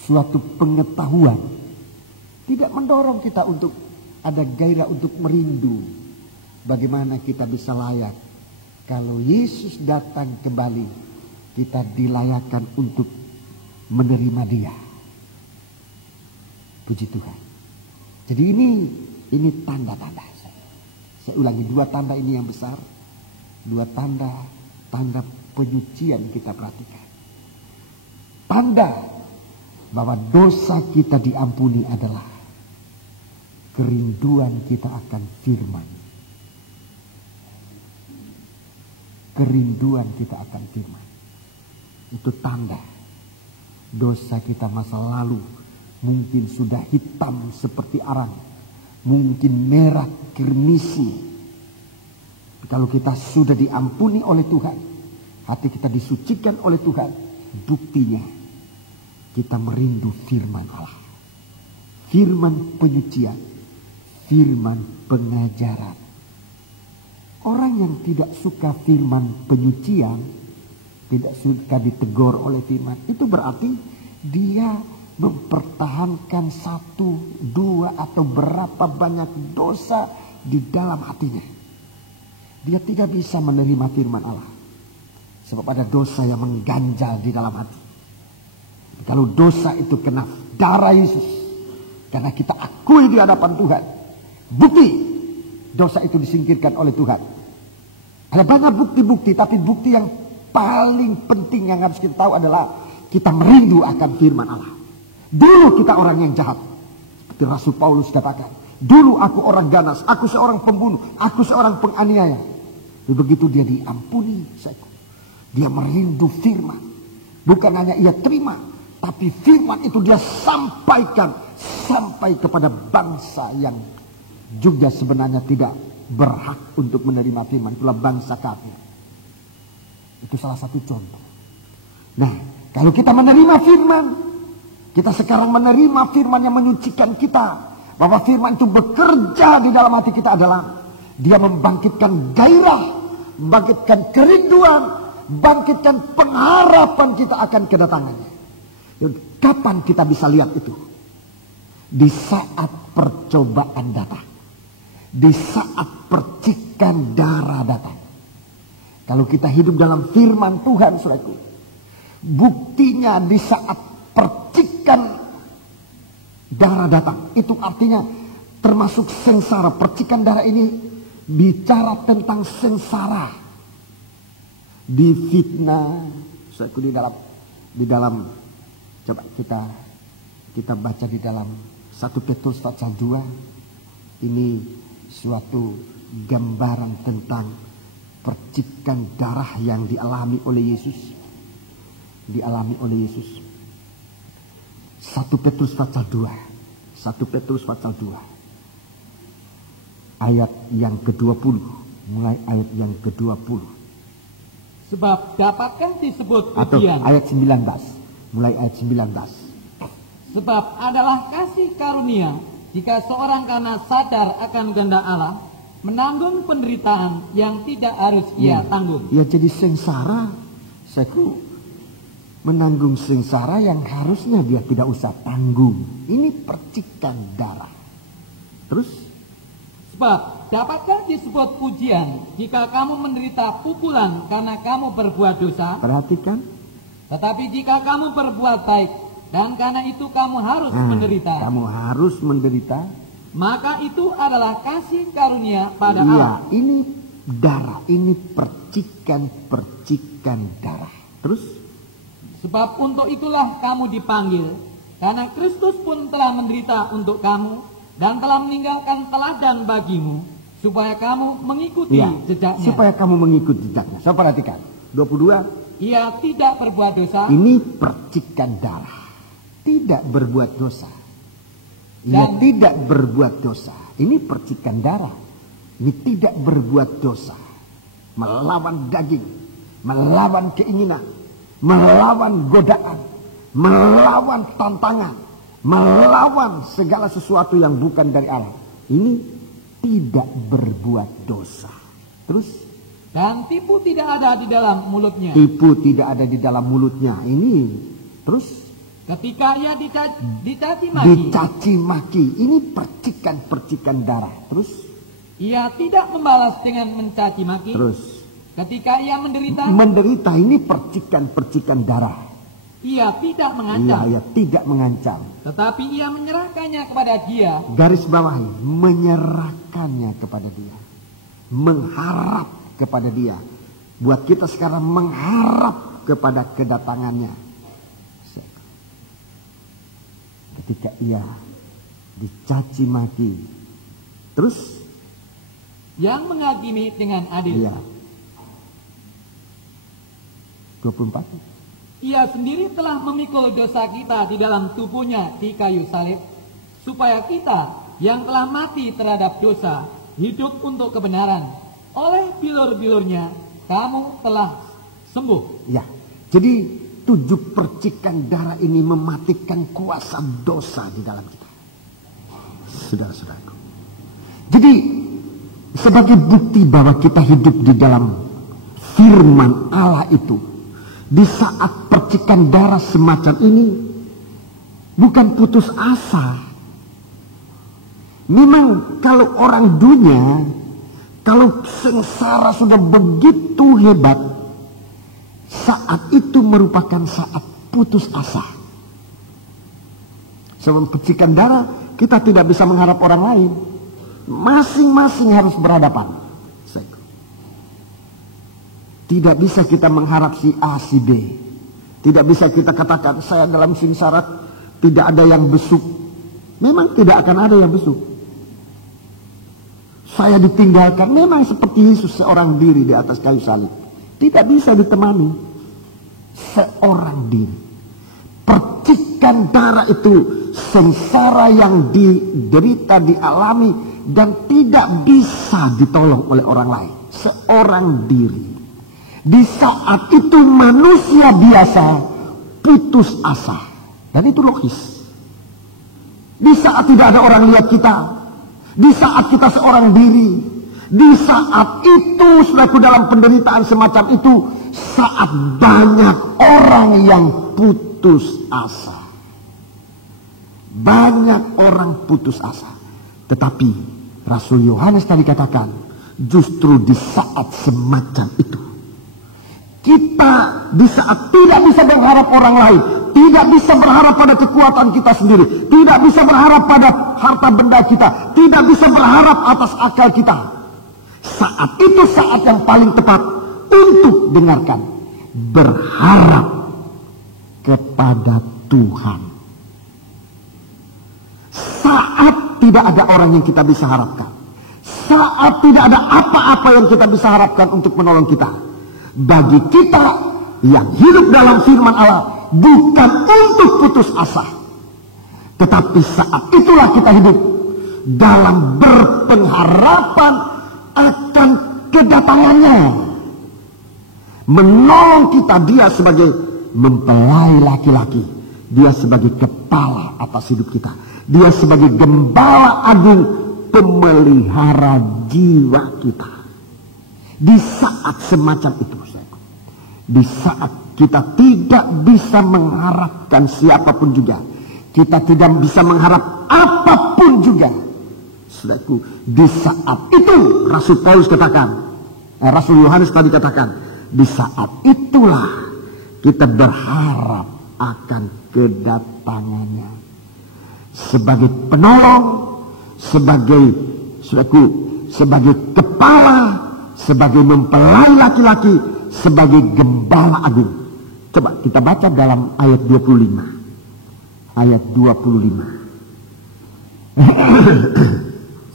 suatu pengetahuan, tidak mendorong kita untuk ada gairah untuk merindu bagaimana kita bisa layak. Kalau Yesus datang kembali, kita dilayakkan untuk menerima Dia. Puji Tuhan. Jadi ini tanda-tanda. Saya ulangi, dua tanda ini yang besar. Dua tanda penyucian kita perhatikan. Tanda bahwa dosa kita diampuni adalah kerinduan kita akan firman. Kerinduan kita akan firman. Itu tanda dosa kita masa lalu mungkin sudah hitam seperti arang, mungkin merah kirmisi. Kalau kita sudah diampuni oleh Tuhan, hati kita disucikan oleh Tuhan, buktinya kita merindu firman Allah. Firman penyucian, firman pengajaran. Orang yang tidak suka firman penyucian, tidak suka ditegur oleh firman, itu berarti dia mempertahankan satu, dua atau berapa banyak dosa di dalam hatinya. Dia tidak bisa menerima firman Allah. Sebab ada dosa yang mengganjal di dalam hati. Kalau dosa itu kena darah Yesus, karena kita akui di hadapan Tuhan, bukti dosa itu disingkirkan oleh Tuhan. Ada banyak bukti-bukti, tapi bukti yang paling penting yang harus kita tahu adalah kita merindu akan firman Allah. Dulu kita orang yang jahat. Seperti Rasul Paulus katakan. Dulu aku orang ganas. Aku seorang pembunuh. Aku seorang penganiaya. Begitu dia diampuni. Dia merindu firman. Bukan hanya ia terima. Tapi firman itu dia sampaikan sampai kepada bangsa yang juga sebenarnya tidak berhak untuk menerima firman. Itulah bangsa kafir. Itu salah satu contoh. Nah, kalau kita menerima firman, kita sekarang menerima firman yang menyucikan kita. Bahwa firman itu bekerja di dalam hati kita adalah dia membangkitkan gairah, membangkitkan kerinduan, bangkitkan pengharapan kita akan kedatangannya. Kapan kita bisa lihat itu? Di saat percobaan datang. Di saat percikan darah datang. Kalau kita hidup dalam firman Tuhan, saudaraku, buktinya di saat percikan darah datang. Itu artinya termasuk sengsara. Percikan darah ini bicara tentang sengsara. Difitnah, saudaraku, di dalam coba kita baca di dalam 1 Petrus pasal 2. Ini suatu gambaran tentang percikan darah yang dialami oleh Yesus. Dialami oleh Yesus. 1 Petrus pasal 2. 1 Petrus pasal 2. Ayat yang ke-20. Mulai ayat yang ke-20. Sebab dapatkah disebut Atau pujian. ayat 19. Mulai ayat 19. Sebab adalah kasih karunia jika seorang karena sadar akan kehendak Allah menanggung penderitaan yang tidak harus ia tanggung. Ya, jadi sengsara, saku menanggung sengsara yang harusnya dia tidak usah tanggung. Ini percikan darah. Terus? Sebab dapatkah disebut pujian jika kamu menderita pukulan karena kamu berbuat dosa? Perhatikan. Tetapi jika kamu berbuat baik dan karena itu kamu harus menderita. Kamu harus menderita. Maka itu adalah kasih karunia pada Iya, Allah. ini darah, ini percikan darah. Terus? Sebab untuk itulah kamu dipanggil. Karena Kristus pun telah menderita untuk kamu dan telah meninggalkan teladan bagimu supaya kamu mengikuti jejaknya. Supaya kamu mengikuti jejaknya. Saya perhatikan. 22. Ia tidak berbuat dosa. Ini percikan darah. Tidak berbuat dosa. Ia tidak berbuat dosa. Ini percikan darah. Ini tidak berbuat dosa. Melawan daging. Melawan keinginan. Melawan godaan. Melawan tantangan. Melawan segala sesuatu yang bukan dari Allah. Ini tidak berbuat dosa. Terus? Dan tipu tidak ada di dalam mulutnya. Tipu tidak ada di dalam mulutnya. Ini terus ketika ia dicaci maki. Dicaci maki. Ini percikan darah. Terus ia tidak membalas dengan mencaci maki. Terus ketika ia menderita. Menderita, ini percikan darah. Ia tidak mengancam. Ia tidak mengancam. Tetapi ia menyerahkannya kepada dia. Garis bawahi, menyerahkannya kepada dia. Mengharap kepada dia. Buat kita sekarang mengharap kepada kedatangannya. Ketika ia dicaci maki. Terus? Yang menghakimi dengan adil. Iya. 24. Ia sendiri telah memikul dosa kita di dalam tubuhnya di kayu salib. Supaya kita yang telah mati terhadap dosa hidup untuk kebenaran. Oleh bilur-bilurnya kamu telah sembuh. Ya, jadi 7 percikan darah ini mematikan kuasa dosa di dalam kita. Saudara-saudaraku. Jadi sebagai bukti bahwa kita hidup di dalam firman Allah itu, di saat percikan darah semacam ini, bukan putus asa. Memang kalau orang dunia, kalau sengsara sudah begitu hebat, saat itu merupakan saat putus asa. Sebelum percikan darah, kita tidak bisa mengharap orang lain. Masing-masing harus berhadapan. Tidak bisa kita mengharap si A, si B. Tidak bisa kita katakan, saya dalam sengsara tidak ada yang besuk. Memang tidak akan ada yang besuk. Saya ditinggalkan, memang seperti Yesus seorang diri di atas kayu salib. Tidak bisa ditemani seorang diri. Percikan percikan darah itu sengsara yang diderita, dialami, dan tidak bisa ditolong oleh orang lain. Seorang diri. Di saat itu manusia biasa putus asa. Dan itu logis. Di saat tidak ada orang lihat kita, di saat kita seorang diri, di saat itu, saudaraku, dalam penderitaan semacam itu, saat banyak orang yang putus asa. Banyak orang putus asa. Tetapi Rasul Yohanes tadi katakan, justru di saat semacam itu, kita di saat tidak bisa berharap orang lain, tidak bisa berharap pada kekuatan kita sendiri, tidak bisa berharap pada harta benda kita, tidak bisa berharap atas akal kita. Saat itu saat yang paling tepat untuk dengarkan, berharap kepada Tuhan. Saat tidak ada orang yang kita bisa harapkan, saat tidak ada apa-apa yang kita bisa harapkan untuk menolong kita, bagi kita yang hidup dalam firman Allah, bukan untuk putus asa, tetapi saat itulah kita hidup dalam berpengharapan akan kedatangannya, menolong kita. Dia sebagai mempelai laki-laki, dia sebagai kepala atas hidup kita, dia sebagai gembala agung, pemelihara jiwa kita. Di saat semacam itu, di saat kita tidak bisa mengharapkan siapapun juga, kita tidak bisa mengharap apapun juga, saudaraku, di saat itu Rasul Paulus katakan, Rasul Yohanes tadi katakan, di saat itulah kita berharap akan kedatangannya sebagai penolong, sebagai, saudaraku, sebagai kepala, sebagai mempelai laki-laki, sebagai gembala agung. Coba kita baca dalam ayat 25. Ayat 25.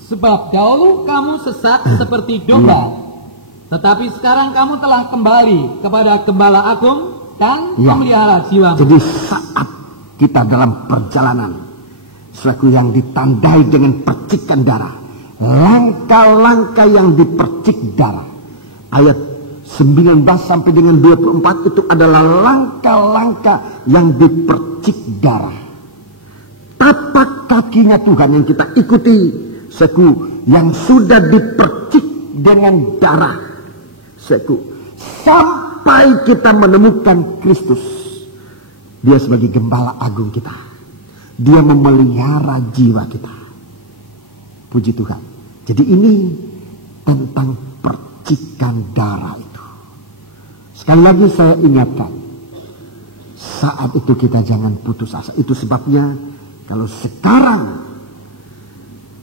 Sebab dahulu kamu sesat seperti domba, tetapi sekarang kamu telah kembali kepada gembala agung dan memelihara jiwa. Jadi saat kita dalam perjalanan, suatu yang ditandai dengan percikan darah, langkah-langkah yang dipercik darah, ayat 19 sampai dengan 24 itu adalah langkah-langkah yang dipercik darah. Tapak kakinya Tuhan yang kita ikuti, seku yang sudah dipercik dengan darah, seku, sampai kita menemukan Kristus. Dia sebagai gembala agung kita, dia memelihara jiwa kita. Puji Tuhan. Jadi ini tentang percikan darah itu. Sekali lagi saya ingatkan, saat itu kita jangan putus asa. Itu sebabnya kalau sekarang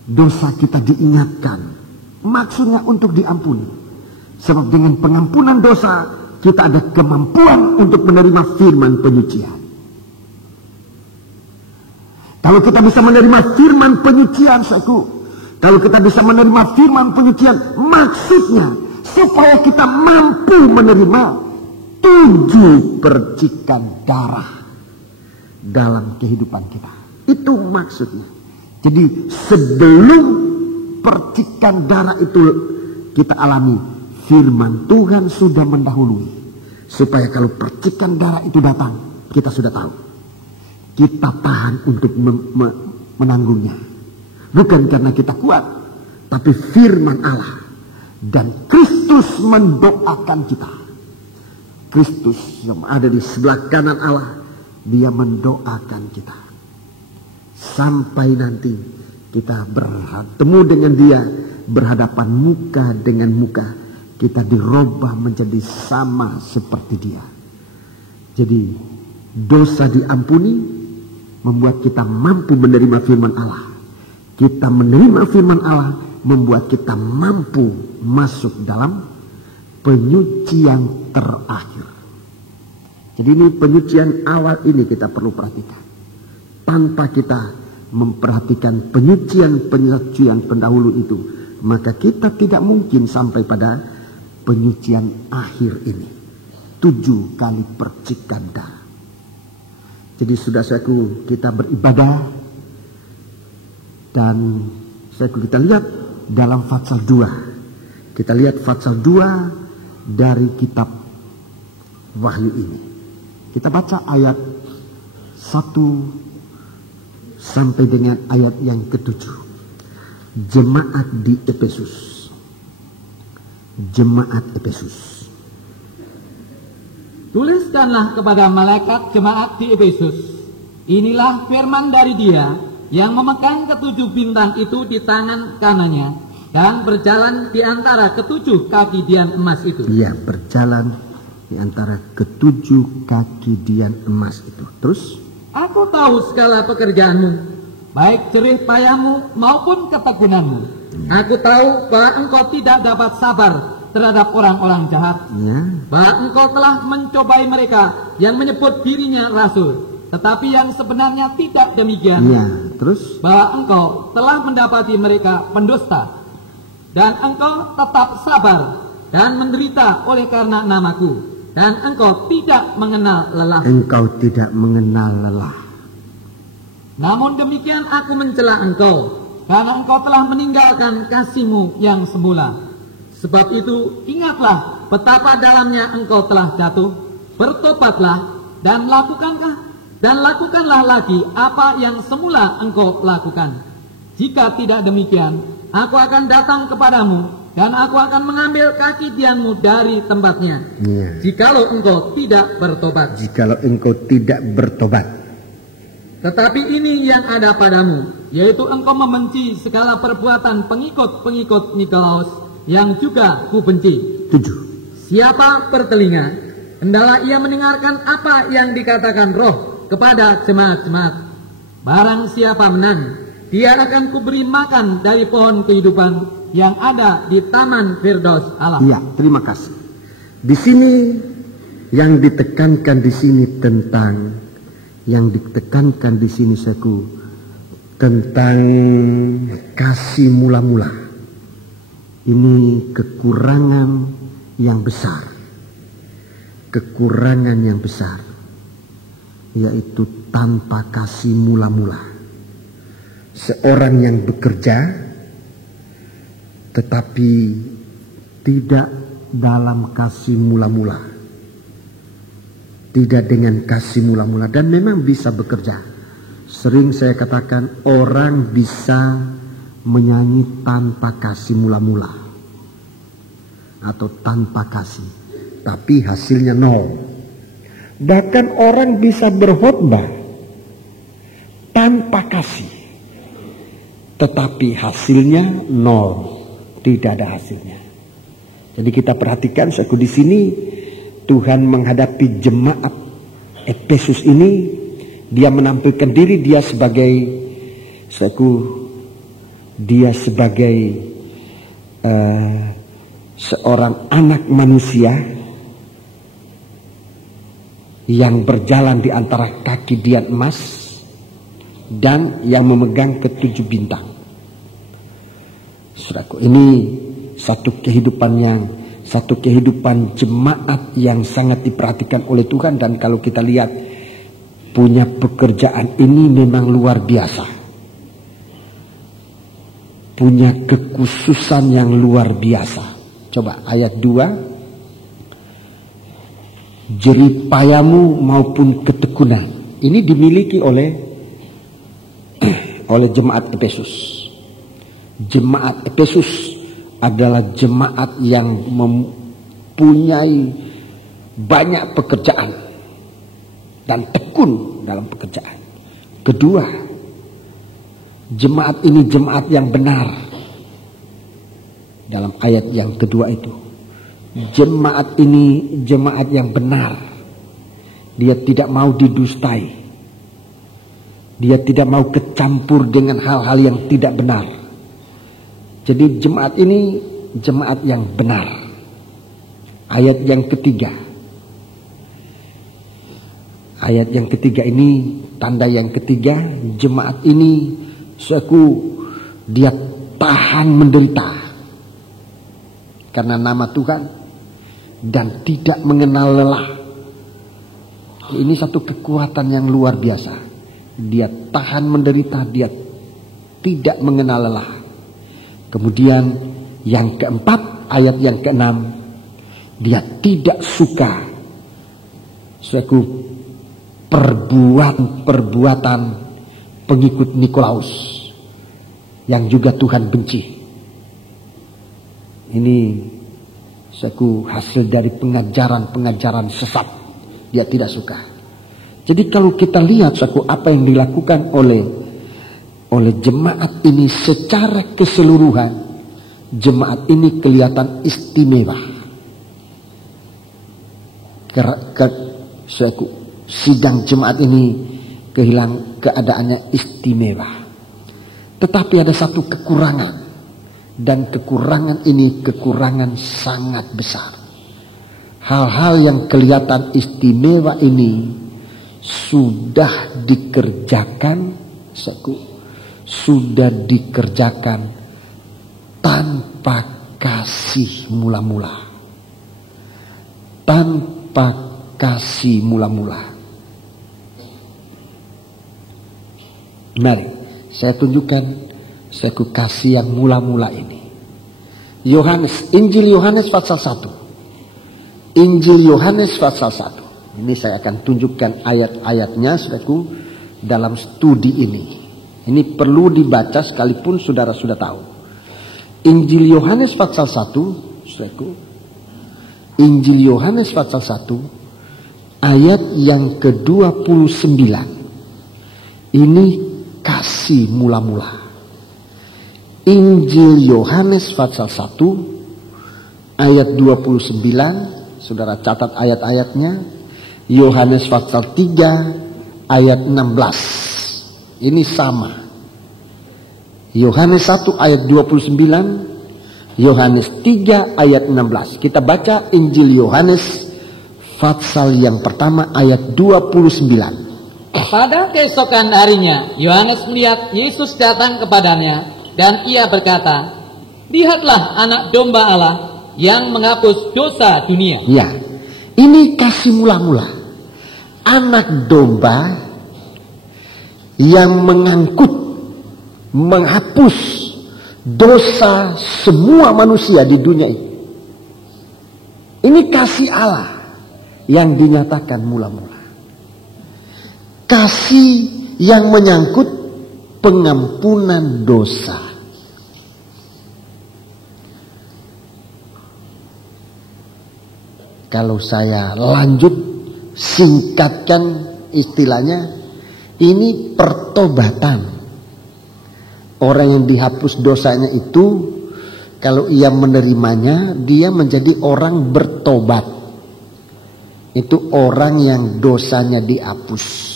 dosa kita diingatkan, maksudnya untuk diampuni. Sebab dengan pengampunan dosa, kita ada kemampuan untuk menerima firman penyucian. Kalau kita bisa menerima firman penyucian, kalau kita bisa menerima firman penyucian, maksudnya supaya kita mampu menerima 7 percikan darah dalam kehidupan kita. Itu maksudnya. Jadi sebelum percikan darah itu kita alami, firman Tuhan sudah mendahului. Supaya kalau percikan darah itu datang, kita sudah tahu. Kita tahan untuk menanggungnya. Bukan karena kita kuat, tapi firman Allah. Dan Kristus mendoakan kita. Kristus yang ada di sebelah kanan Allah, dia mendoakan kita. Sampai nanti kita bertemu dengan dia, berhadapan muka dengan muka, kita dirubah menjadi sama seperti dia. Jadi dosa diampuni, membuat kita mampu menerima firman Allah. Kita menerima firman Allah, membuat kita mampu masuk dalam penyucian terakhir. Jadi ini penyucian awal ini kita perlu perhatikan. Tanpa kita memperhatikan penyucian pendahulu itu, maka kita tidak mungkin sampai pada penyucian akhir ini. 7 kali percikan darah. Jadi saudara-saudaraku, kita beribadah dan saudaraku kita lihat dalam Fatsal 2. Kita lihat Fatsal 2 dari kitab Wahyu ini. Kita baca ayat 1 sampai dengan ayat yang ke-7. Jemaat di Efesus. Jemaat Efesus. Tuliskanlah kepada malaikat jemaat di Efesus, inilah firman dari Dia yang memegang ketujuh bintang itu di tangan kanannya dan berjalan di antara ketujuh kaki dian emas itu. Iya, berjalan di antara ketujuh kaki dian emas itu. Terus? Aku tahu segala pekerjaanmu, baik jerih payahmu maupun ketekunanmu. Aku tahu bahwa engkau tidak dapat sabar terhadap orang-orang jahat, bahwa engkau telah mencobai mereka yang menyebut dirinya rasul, tetapi yang sebenarnya tidak demikian. Terus? Bahwa engkau telah mendapati mereka pendusta, dan engkau tetap sabar dan menderita oleh karena namaku, dan engkau tidak mengenal lelah. Engkau tidak mengenal lelah. Namun demikian aku mencela engkau, karena engkau telah meninggalkan kasihmu yang semula. Sebab itu ingatlah betapa dalamnya engkau telah jatuh, bertobatlah dan lakukanlah lagi apa yang semula engkau lakukan. Jika tidak demikian, aku akan datang kepadamu dan aku akan mengambil kaki dianmu dari tempatnya. Jikalau engkau tidak bertobat. Tetapi ini yang ada padamu, yaitu engkau membenci segala perbuatan pengikut-pengikut Nikolaus, yang juga ku benci. 7. Siapa bertelinga, hendaklah ia mendengarkan apa yang dikatakan Roh kepada jemaat-jemaat. Barang siapa menang, dia akan kuberi makan dari pohon kehidupan yang ada di Taman Firdaus Allah. Ya, terima kasih. Di sini yang ditekankan di sini seku tentang kasih mula-mula. Ini kekurangan yang besar, yaitu tanpa kasih mula-mula. Seorang yang bekerja tetapi tidak dalam kasih mula-mula, tidak dengan kasih mula-mula, dan memang bisa bekerja. Sering saya katakan, orang bisa menyanyi tanpa kasih mula-mula atau tanpa kasih, tapi hasilnya nol. Bahkan orang bisa berkhotbah tanpa kasih, tetapi hasilnya nol, tidak ada hasilnya. Jadi kita perhatikan saku di sini Tuhan menghadapi jemaat Efesus ini, dia menampilkan diri dia sebagai seorang anak manusia yang berjalan di antara kaki dian emas dan yang memegang ketujuh bintang. Saudaraku, ini satu kehidupan jemaat yang sangat diperhatikan oleh Tuhan, dan kalau kita lihat punya pekerjaan ini memang luar biasa. Punya kekhususan yang luar biasa. Coba ayat 2. Jerih payamu maupun ketekunan. Ini dimiliki oleh jemaat Efesus. Jemaat Efesus adalah jemaat yang mempunyai banyak pekerjaan dan tekun dalam pekerjaan. Kedua, jemaat ini jemaat yang benar. Dalam ayat yang kedua itu, jemaat ini jemaat yang benar. Dia tidak mau didustai. Dia tidak mau kecampur dengan hal-hal yang tidak benar. Jadi jemaat ini jemaat yang benar. Ayat yang ketiga. Ayat yang ketiga ini, tanda yang ketiga, jemaat ini dia tahan menderita karena nama Tuhan dan tidak mengenal lelah. ini satu kekuatan yang luar biasa. Dia tahan menderita, dia tidak mengenal lelah. Kemudian yang keempat, ayat yang keenam, dia tidak suka suatu perbuatan pengikut Nikolaus yang juga Tuhan benci. Ini suatu hasil dari pengajaran sesat. Dia tidak suka. Jadi kalau kita lihat suatu apa yang dilakukan oleh jemaat ini secara keseluruhan, jemaat ini kelihatan istimewa. Sidang jemaat ini keadaannya istimewa. Tetapi ada satu kekurangan, dan kekurangan ini kekurangan sangat besar. Hal-hal yang kelihatan istimewa ini sudah dikerjakan tanpa kasih mula-mula. Tanpa kasih mula-mula. Mari saya tunjukkan suatu kasih yang mula-mula ini. Injil Yohanes pasal 1. Injil Yohanes pasal 1. Ini saya akan tunjukkan ayat-ayatnya saudaraku dalam studi ini. Ini perlu dibaca sekalipun saudara sudah tahu. Injil Yohanes pasal 1, saudaraku. Injil Yohanes pasal 1 ayat yang ke-29. Ini kasih mula-mula. Injil Yohanes pasal 1 ayat 29, saudara catat ayat-ayatnya. Yohanes pasal 3 ayat 16. Ini sama. Yohanes 1 ayat 29, Yohanes 3 ayat 16. Kita baca Injil Yohanes pasal yang pertama ayat 29. Pada keesokan harinya, Yohanes melihat Yesus datang kepadanya, dan ia berkata, "Lihatlah anak domba Allah yang menghapus dosa dunia." Ya, ini kasih mula-mula. Anak domba yang menghapus dosa semua manusia di dunia ini. Ini kasih Allah yang dinyatakan mula-mula. Kasih yang menyangkut pengampunan dosa. Kalau saya lanjut singkatkan istilahnya, ini pertobatan. Orang yang dihapus dosanya itu, kalau ia menerimanya, dia menjadi orang bertobat. Itu orang yang dosanya dihapus.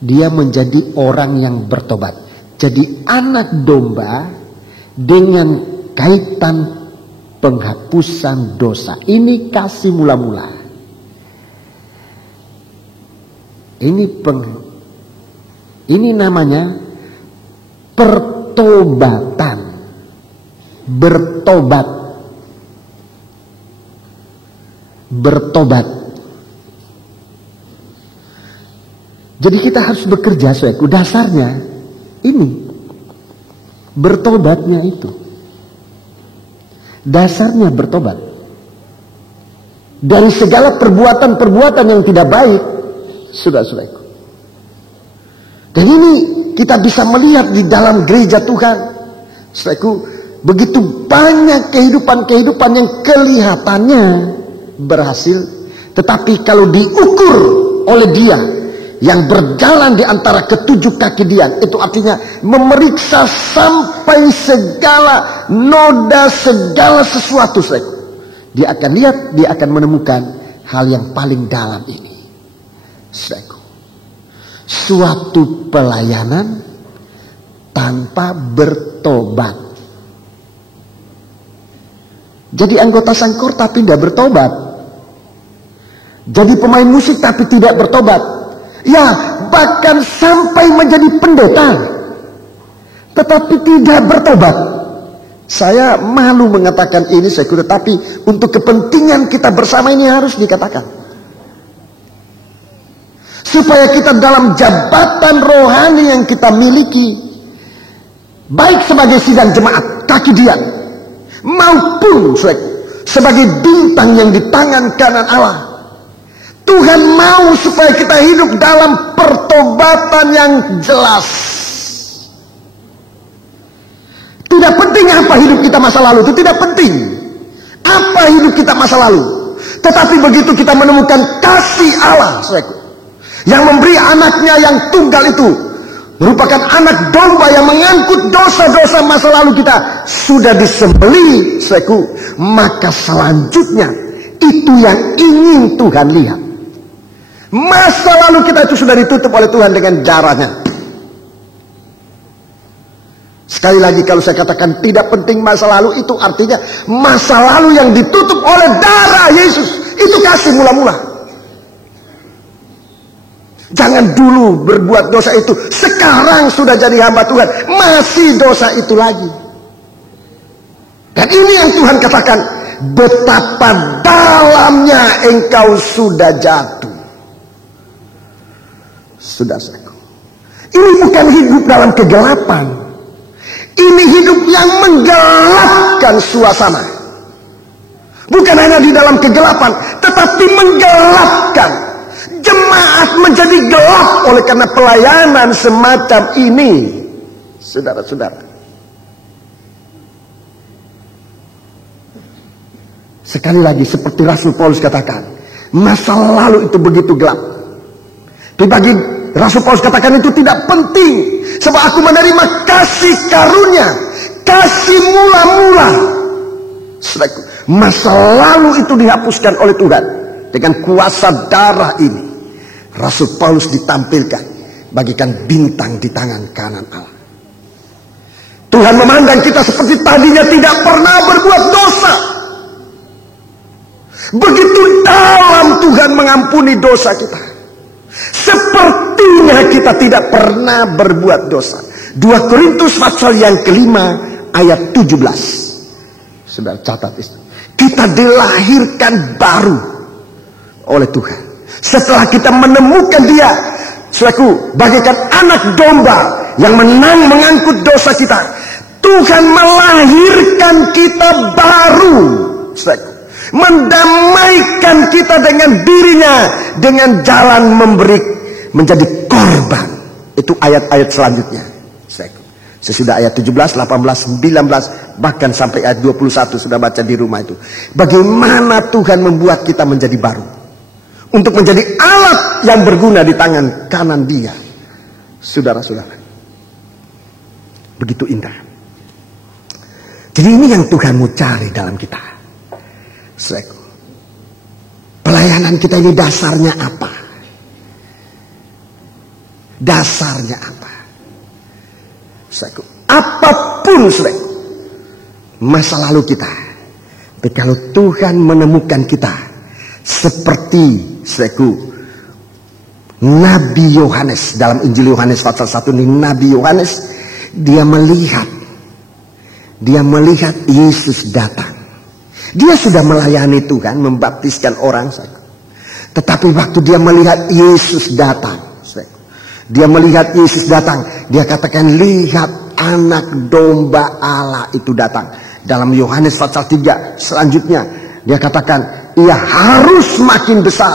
Dia menjadi orang yang bertobat. Jadi anak domba dengan kaitan penghapusan dosa. Ini kasih mula-mula. Ini namanya pertobatan. Bertobat. Jadi kita harus bekerja, saudaraku. Dasarnya ini bertobatnya itu. Dasarnya bertobat dari segala perbuatan-perbuatan yang tidak baik, saudara-saudaraku. Dan ini kita bisa melihat di dalam gereja Tuhan, saudaraku, begitu banyak kehidupan-kehidupan yang kelihatannya berhasil, tetapi kalau diukur oleh Dia yang berjalan di antara ketujuh kaki Dia, itu artinya memeriksa sampai segala noda, segala sesuatu. Dia akan lihat, dia akan menemukan hal yang paling dalam ini. Suatu pelayanan tanpa bertobat. Jadi anggota Sangkor tapi tidak bertobat. Jadi pemain musik tapi tidak bertobat. Ya, bahkan sampai menjadi pendeta tetapi tidak bertobat. Saya malu mengatakan ini, tetapi untuk kepentingan kita bersama ini harus dikatakan. supaya kita dalam jabatan rohani yang kita miliki, baik sebagai sidang jemaat kaki dian maupun sebagai bintang yang di tangan kanan Allah, Tuhan mau supaya kita hidup dalam pertobatan yang jelas. Tidak penting apa hidup kita masa lalu, itu tidak penting apa hidup kita masa lalu. Tetapi begitu kita menemukan kasih Allah yang memberi anaknya yang tunggal itu, merupakan anak domba yang mengangkut dosa-dosa masa lalu kita, sudah disembelih, maka selanjutnya itu yang ingin Tuhan lihat. Masa lalu kita itu sudah ditutup oleh Tuhan dengan darahnya. Sekali lagi, kalau saya katakan tidak penting masa lalu, itu artinya masa lalu yang ditutup oleh darah Yesus. Itu kasih mula-mula. Jangan dulu berbuat dosa itu, sekarang sudah jadi hamba Tuhan, masih dosa itu lagi. Dan ini yang Tuhan katakan, betapa dalamnya engkau sudah jatuh. Saudaraku, ini bukan hidup dalam kegelapan. Ini hidup yang menggelapkan suasana. Bukan hanya di dalam kegelapan, tetapi menggelapkan. Jemaat menjadi gelap oleh karena pelayanan semacam ini. Saudara-saudara, sekali lagi seperti Rasul Paulus katakan, masa lalu itu begitu gelap. Tapi bagi Rasul Paulus katakan itu tidak penting, sebab aku menerima kasih karunia, kasih mula-mula. Masa lalu itu dihapuskan oleh Tuhan dengan kuasa darah ini. Rasul Paulus ditampilkan bagikan bintang di tangan kanan Allah. Tuhan memandang kita seperti tadinya tidak pernah berbuat dosa. Begitu dalam Tuhan mengampuni dosa kita. Sepertinya kita tidak pernah berbuat dosa. 2 Korintus pasal yang kelima ayat 17. Saudara catat itu. Kita dilahirkan baru oleh Tuhan. Setelah kita menemukan Dia, saudaraku, bagaikan anak domba yang menang mengangkut dosa kita, Tuhan melahirkan kita baru, saudaraku, mendamaikan kita dengan dirinya dengan jalan menjadi korban. Itu ayat-ayat selanjutnya. Sesudah ayat 17, 18, 19, bahkan sampai ayat 21 sudah baca di rumah itu. Bagaimana Tuhan membuat kita menjadi baru, untuk menjadi alat yang berguna di tangan kanan Dia. Saudara-saudara, begitu indah. Jadi ini yang Tuhan mau cari dalam kita. Pelayanan kita ini dasarnya apa? Dasarnya apa? Apapun masa lalu kita, tapi kalau Tuhan menemukan kita seperti Nabi Yohanes dalam Injil Yohanes pasal 1 ini, Nabi Yohanes dia melihat Yesus datang. Dia sudah melayani Tuhan, membaptiskan orang, tetapi waktu dia melihat Yesus datang, dia katakan, lihat anak domba Allah itu datang. Dalam Yohanes pasal 3 selanjutnya dia katakan, ia harus makin besar,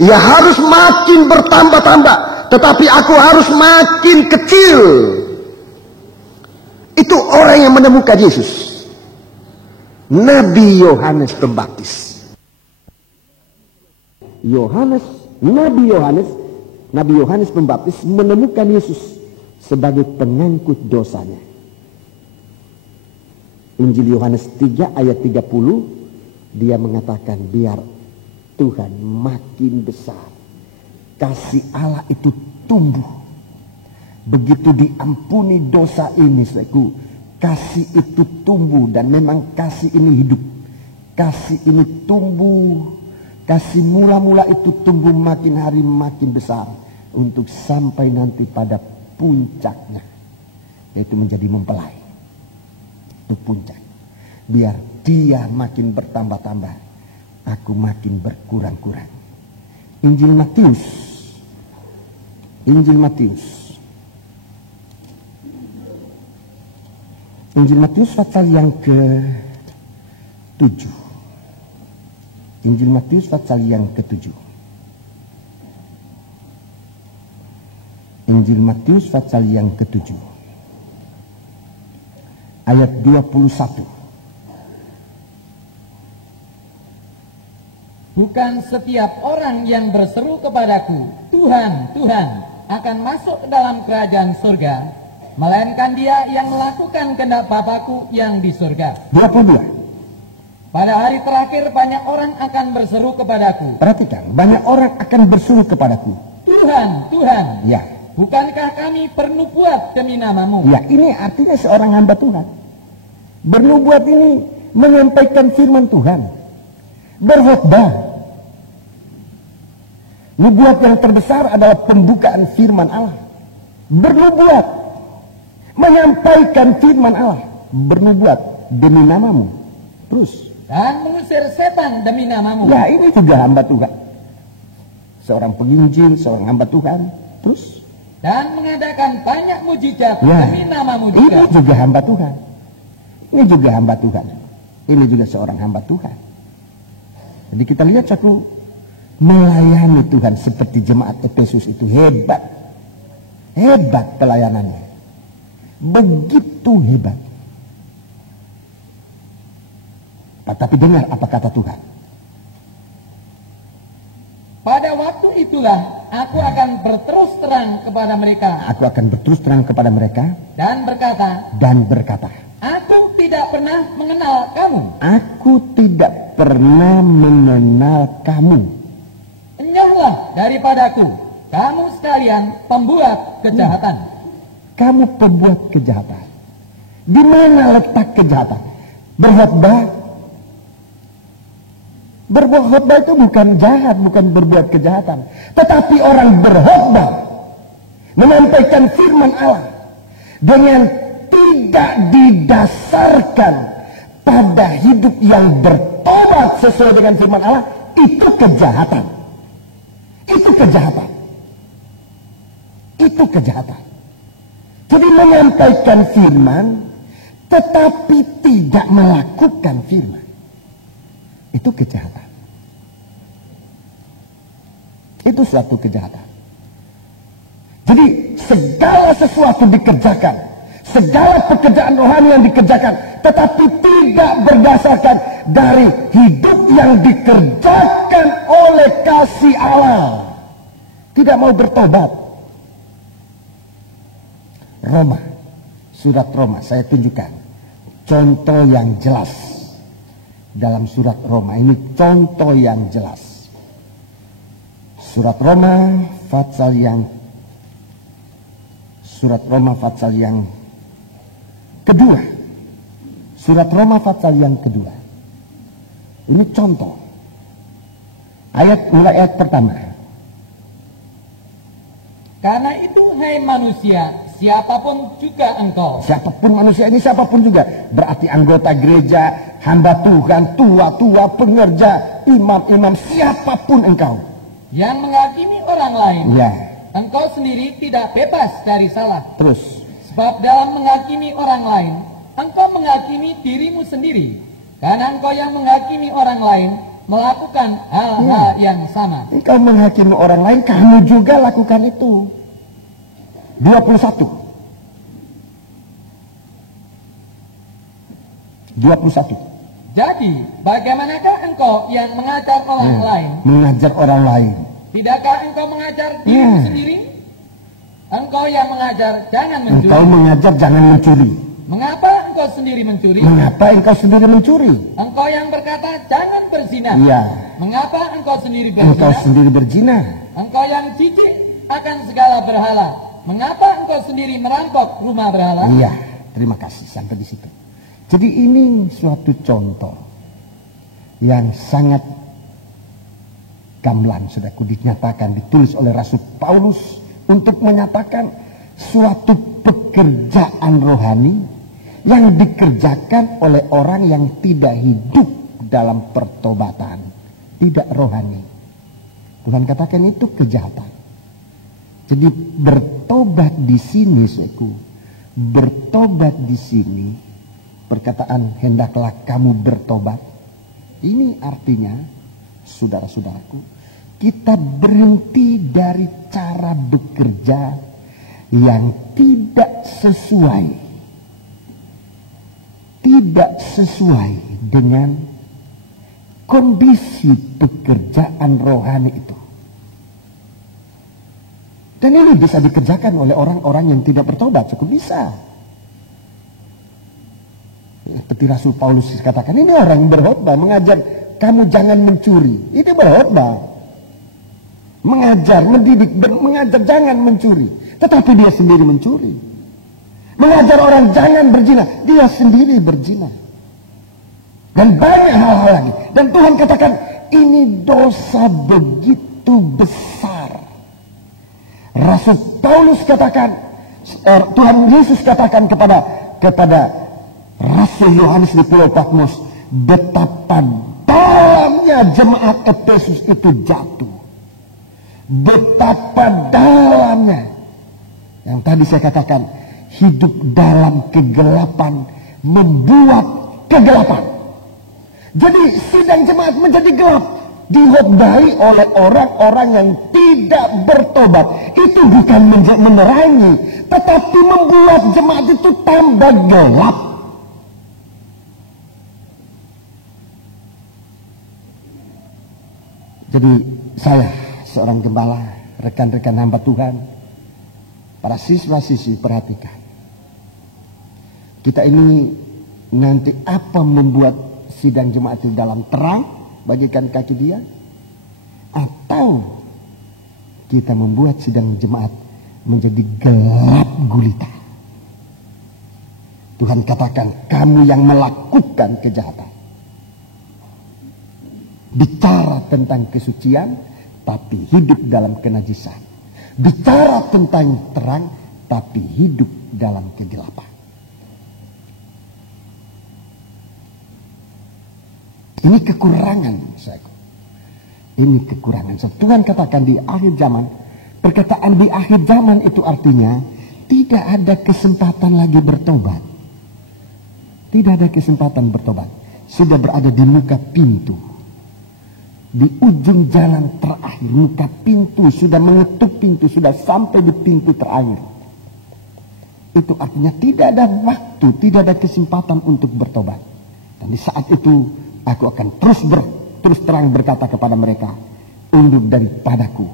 ia harus makin bertambah-tambah, tetapi aku harus makin kecil. Itu orang yang menemukan Yesus, Nabi Yohanes Pembaptis. Nabi Yohanes Pembaptis menemukan Yesus sebagai pengangkut dosanya. Injil Yohanes 3 ayat 30, dia mengatakan, biar Tuhan makin besar, kasih Allah itu tumbuh. Begitu diampuni dosa ini, kasih itu tumbuh, dan memang kasih ini hidup. Kasih ini tumbuh, kasih mula-mula itu tumbuh makin hari makin besar, untuk sampai nanti pada puncaknya, yaitu menjadi mempelai. Itu puncak. Biar Dia makin bertambah-tambah, aku makin berkurang-kurang. Injil Matius Injil Matius. Injil Matius pasal yang ke-7. Injil Matius pasal yang ke-7. Injil Matius pasal yang ke-7. Ayat 21. Bukan setiap orang yang berseru kepadaku, Tuhan, Tuhan, akan masuk ke dalam kerajaan surga, melainkan dia yang melakukan kehendak Bapa-Ku yang di surga. 22. Pada hari terakhir banyak orang akan berseru kepadaku. Perhatikan, banyak orang akan berseru kepadaku. Tuhan, Tuhan, Ya, bukankah kami bernubuat demi namamu? ya, ini artinya seorang hamba Tuhan. Bernubuat ini menyampaikan firman Tuhan. Berkhotbah. Nubuat yang terbesar adalah pembukaan firman Allah. Bernubuat, menyampaikan firman Allah. Bernubuat demi namamu. Terus, Dan mengusir setan demi namamu. ya, ini juga hamba Tuhan. Seorang penginjil, seorang hamba Tuhan. Terus, Dan mengadakan banyak mujizat ya, demi namamu ini juga. juga hamba Tuhan. Ini juga hamba Tuhan. Ini juga seorang hamba Tuhan. Jadi kita lihat satu melayani Tuhan seperti jemaat Efesus itu hebat. Hebat pelayanannya. Begitu hebat. Tapi dengar apa kata Tuhan. Pada waktu itulah aku akan berterus terang kepada mereka Aku akan berterus terang kepada mereka dan berkata, dan berkata, aku tidak pernah mengenal kamu. aku tidak pernah mengenal kamu. Enyahlah daripadaku, kamu sekalian pembuat kejahatan. Kamu pembuat kejahatan. Di mana letak kejahatan? Berkhotbah. Berkhotbah itu bukan jahat, bukan berbuat kejahatan. Tetapi orang berkhotbah menyampaikan firman Allah dengan tidak didasarkan pada hidup yang bertobat sesuai dengan firman Allah, itu kejahatan. Itu kejahatan. Itu kejahatan. Jadi menyampaikan firman tetapi tidak melakukan firman, itu kejahatan. Itu suatu kejahatan. Jadi segala sesuatu dikerjakan, segala pekerjaan rohani yang dikerjakan, tetapi tidak berdasarkan dari hidup yang dikerjakan oleh kasih Allah, tidak mau bertobat. Roma, surat Roma, saya tunjukkan contoh yang jelas dalam surat Roma. Ini contoh yang jelas. Surat Roma pasal yang kedua. Surat Roma pasal yang kedua. Ini contoh. Mulai ayat pertama. Karena itu, hai manusia, siapapun juga engkau. Siapapun manusia ini, siapapun juga. Berarti anggota gereja, hamba Tuhan, tua-tua, pengerja, imam-imam, siapapun engkau. Yang menghakimi orang lain, Ya, engkau sendiri tidak bebas dari salah. terus. Sebab dalam menghakimi orang lain, engkau menghakimi dirimu sendiri. Karena engkau yang menghakimi orang lain melakukan hal-hal yang sama. Engkau menghakimi orang lain, kamu juga lakukan itu. 21. Jadi, bagaimanakah engkau yang mengajar orang lain? Mengajar orang lain. Tidakkah engkau mengajar dirimu sendiri? Engkau yang mengajar jangan mencuri. Engkau mengajar jangan mencuri. Mengapa engkau sendiri mencuri? Mengapa engkau sendiri mencuri? Engkau yang berkata jangan berzina. Iya. Mengapa engkau sendiri Engkau berzina? sendiri berzina. Engkau yang jijik akan segala berhala. Mengapa engkau sendiri merampok rumah berhala? Iya, terima kasih sampai di situ. Jadi ini suatu contoh yang sangat gamblang, saudaraku, dinyatakan, ditulis oleh Rasul Paulus untuk menyatakan suatu pekerjaan rohani yang dikerjakan oleh orang yang tidak hidup dalam pertobatan, tidak rohani. Tuhan katakan itu kejahatan. Jadi bertobat di sini, bertobat di sini, perkataan hendaklah kamu bertobat, ini artinya, saudara-saudaraku, kita berhenti dari cara bekerja yang tidak sesuai dengan kondisi pekerjaan rohani itu. Dan ini bisa dikerjakan oleh orang-orang yang tidak bertobat, cukup bisa. Seperti Rasul Paulus katakan, ini orang berkhotbah mengajar kamu jangan mencuri. Ini berkhotbah. Mengajar, mendidik, mengajar jangan mencuri. Tetapi dia sendiri mencuri. Mengajar orang jangan berzina, dia sendiri berzina. Dan banyak hal-hal lagi. Dan Tuhan katakan, ini dosa begitu besar. Rasul Paulus katakan, Tuhan Yesus katakan kepada Rasul Yohanes di Pulau Patmos, betapa dalamnya jemaat Efesus itu jatuh. Betapa dalamnya. Yang tadi saya katakan, hidup dalam kegelapan membuat kegelapan. Jadi sidang jemaat menjadi gelap. Dikhotbahi oleh orang-orang yang tidak bertobat. Itu bukan menerangi, tetapi membuat jemaat itu tambah gelap. Jadi saya seorang gembala, rekan-rekan hamba Tuhan, para siswa-siswi perhatikan. Kita ini nanti apa membuat sidang jemaat itu dalam terang, bagikan kaki dia, atau kita membuat sidang jemaat menjadi gelap gulita. Tuhan katakan, kamu yang melakukan kejahatan, bicara tentang kesucian tapi hidup dalam kenajisan, bicara tentang terang tapi hidup dalam kegelapan. Ini kekurangan, saudara. Ini kekurangan. Tuhan katakan di akhir zaman, perkataan di akhir zaman itu artinya tidak ada kesempatan lagi bertobat. Tidak ada kesempatan bertobat. Sudah berada di muka pintu. Di ujung jalan terakhir, muka pintu, sudah mengetuk pintu, sudah sampai di pintu terakhir. Itu artinya tidak ada waktu, tidak ada kesempatan untuk bertobat. Dan di saat itu, aku akan terus terang berkata kepada mereka, undur daripadaku,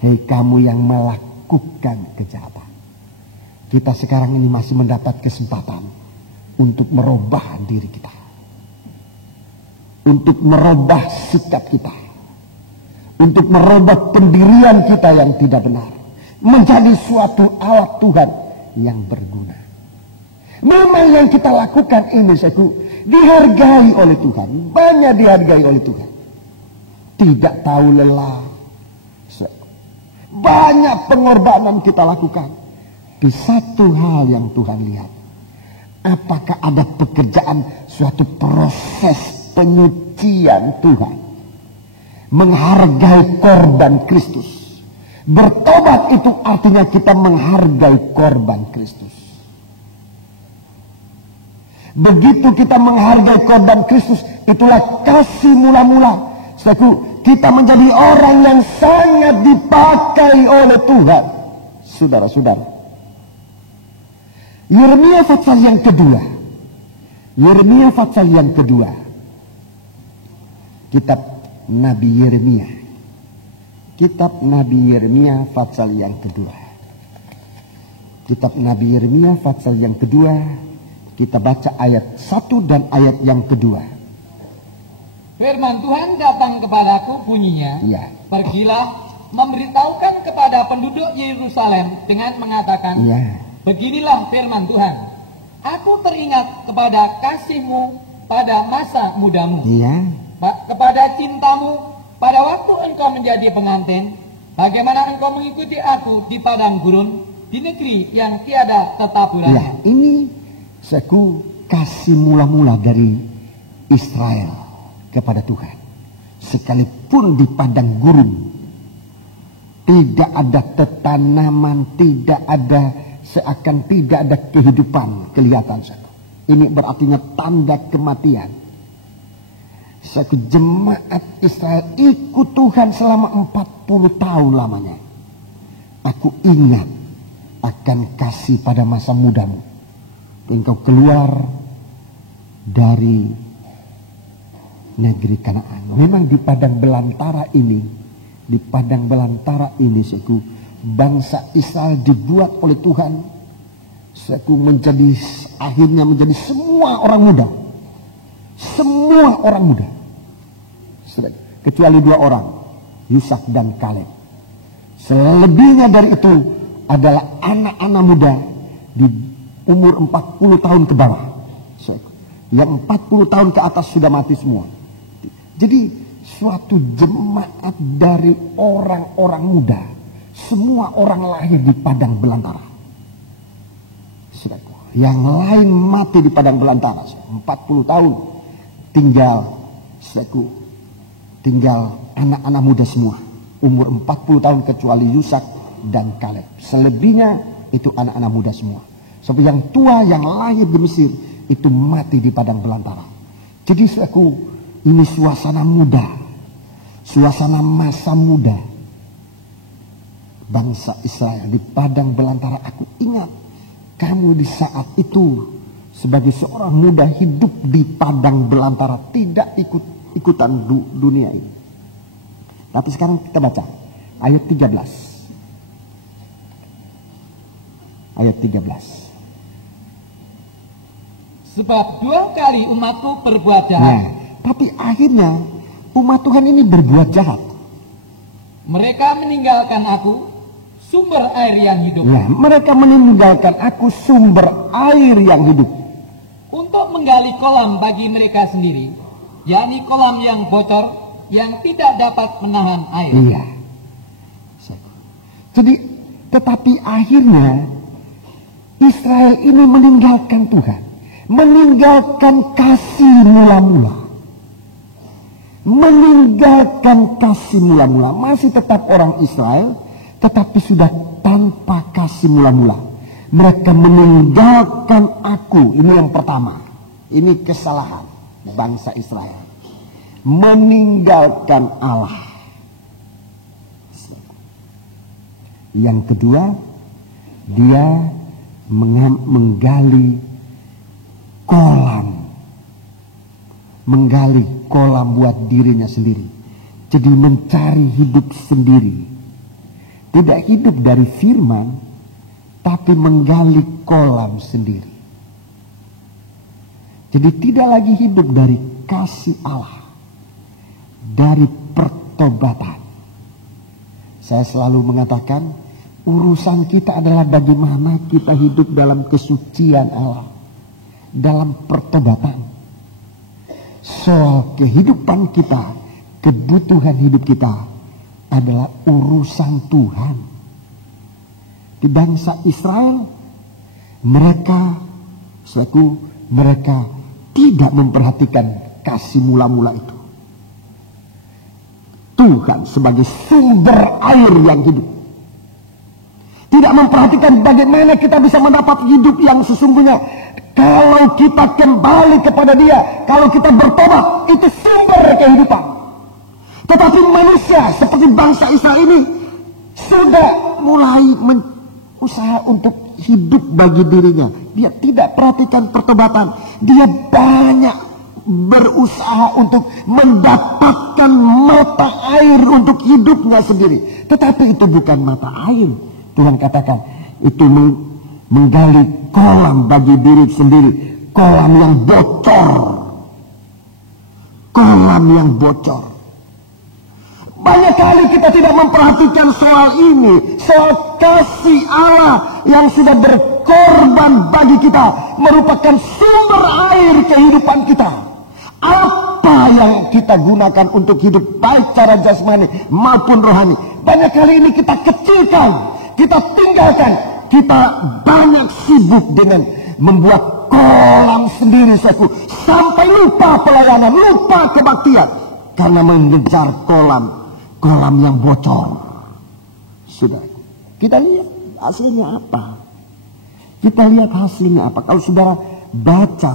hei kamu yang melakukan kejahatan. Kita sekarang ini masih mendapat kesempatan untuk merubah diri kita, untuk merubah sikap kita, untuk merubah pendirian kita yang tidak benar, menjadi suatu alat Tuhan yang berguna. Memang yang kita lakukan ini, dihargai oleh Tuhan, banyak dihargai oleh Tuhan. Tidak tahu lelah. Banyak pengorbanan kita lakukan. Di satu hal yang Tuhan lihat, apakah ada pekerjaan, suatu proses penyucian Tuhan, menghargai korban Kristus. Bertobat itu artinya kita menghargai korban Kristus. Begitu kita menghargai korban Kristus, itulah kasih mula-mula. Kita menjadi orang yang sangat dipakai oleh Tuhan. Saudara-saudara, Yeremia pasal yang kedua. Yeremia pasal yang kedua. Kitab Nabi Yeremia. Kitab Nabi Yeremia pasal yang kedua. Kitab Nabi Yeremia pasal yang kedua. Kita baca ayat 1 dan ayat yang kedua. Firman Tuhan datang kepadaku bunyinya, Ya. Pergilah memberitahukan kepada penduduk Yerusalem dengan mengatakan, Ya. beginilah firman Tuhan, aku teringat kepada kasihmu pada masa mudamu, Ya. kepada cintamu pada waktu engkau menjadi pengantin, bagaimana engkau mengikuti aku di padang gurun, di negeri yang tiada tetapurannya. Ya, ini kasih mula-mula dari Israel kepada Tuhan. Sekalipun di padang gurun, Tidak ada tetanaman, tidak ada, seakan tidak ada kehidupan kelihatan. Ini berartinya tanda kematian. Jemaat Israel ikut Tuhan selama 40 tahun lamanya. Aku ingat akan kasih pada masa mudamu. Engkau keluar dari negeri Kanaan. Memang di padang belantara ini, bangsa Israel dibuat oleh Tuhan, akhirnya menjadi semua orang muda. Semua orang muda. Kecuali 2 orang, Yusak dan Kaleb. Selebihnya dari itu adalah anak-anak muda di umur 40 tahun ke bawah. Yang 40 tahun ke atas sudah mati semua. Jadi suatu jemaat dari orang-orang muda. Semua orang lahir di padang belantara. Yang lain mati di padang belantara. 40 tahun tinggal anak-anak muda semua. Umur 40 tahun kecuali Yusak dan Kaleb. Selebihnya itu anak-anak muda semua. Sebab yang tua yang lahir di Mesir itu mati di padang belantara. Jadi ini suasana muda. Suasana masa muda. Bangsa Israel di padang belantara. Aku ingat kamu di saat itu sebagai seorang muda hidup di padang belantara, tidak ikutan dunia ini. Tapi sekarang kita baca ayat 13. Ayat 13. Sebab 2 kali umatku berbuat jahat. Tapi akhirnya umat Tuhan ini berbuat jahat. Mereka meninggalkan aku, sumber air yang hidup. Mereka meninggalkan aku, sumber air yang hidup. Untuk menggali kolam bagi mereka sendiri, yakni kolam yang bocor, yang tidak dapat menahan air. Iya. Jadi, tetapi akhirnya Israel ini meninggalkan Tuhan. Meninggalkan kasih mula-mula. Meninggalkan kasih mula-mula. Masih tetap orang Israel, tetapi sudah tanpa kasih mula-mula. Mereka meninggalkan aku. Ini yang pertama. Ini kesalahan bangsa Israel. Meninggalkan Allah. Yang kedua, dia menggali kolam buat dirinya sendiri. Jadi mencari hidup sendiri. Tidak hidup dari firman, tapi menggali kolam sendiri. Jadi tidak lagi hidup dari kasih Allah, dari pertobatan. Saya selalu mengatakan, urusan kita adalah bagaimana kita hidup dalam kesucian Allah, dalam pertobatan. Soal kehidupan kita, kebutuhan hidup kita adalah urusan Tuhan. Di bangsa Israel, mereka tidak memperhatikan kasih mula-mula itu. Tuhan sebagai sumber air yang hidup. Tidak memperhatikan bagaimana kita bisa mendapat hidup yang sesungguhnya. Kalau kita kembali kepada Dia, kalau kita bertobat, itu sumber kehidupan. Tetapi manusia seperti bangsa Israel ini sudah mulai usaha untuk hidup bagi dirinya. Dia tidak perhatikan pertobatan. Dia banyak berusaha untuk mendapatkan mata air untuk hidupnya sendiri. Tetapi itu bukan mata air. Tuhan katakan itu menggali kolam bagi diri sendiri. Kolam yang bocor. Kolam yang bocor. Banyak kali kita tidak memperhatikan soal ini. Soal kasih Allah yang sudah berkorban bagi kita. Merupakan sumber air kehidupan kita. Apa yang kita gunakan untuk hidup baik secara jasmani maupun rohani. Banyak kali ini kita kecilkan. Kita tinggalkan. Kita banyak sibuk dengan membuat kolam sendiri. Sampai lupa pelayanan. Lupa kebaktian. Karena mengejar kolam yang bocor. Saudara, kita lihat hasilnya apa? Kita lihat hasilnya apa? Kalau saudara baca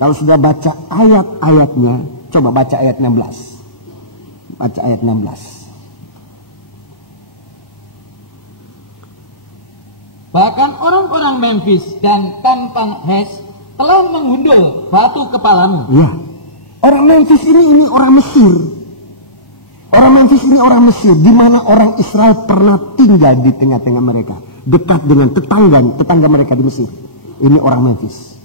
kalau saudara baca ayat-ayatnya, coba baca ayat 16. Baca ayat 16. Bahkan orang-orang Memphis dan Tampanghes telah menggundul batu kepalamu. Ya, orang Memphis ini orang Mesir. Orang Memphis ini orang Mesir, di mana orang Israel pernah tinggal di tengah-tengah mereka, dekat dengan tetangga mereka di Mesir. Ini orang Memphis.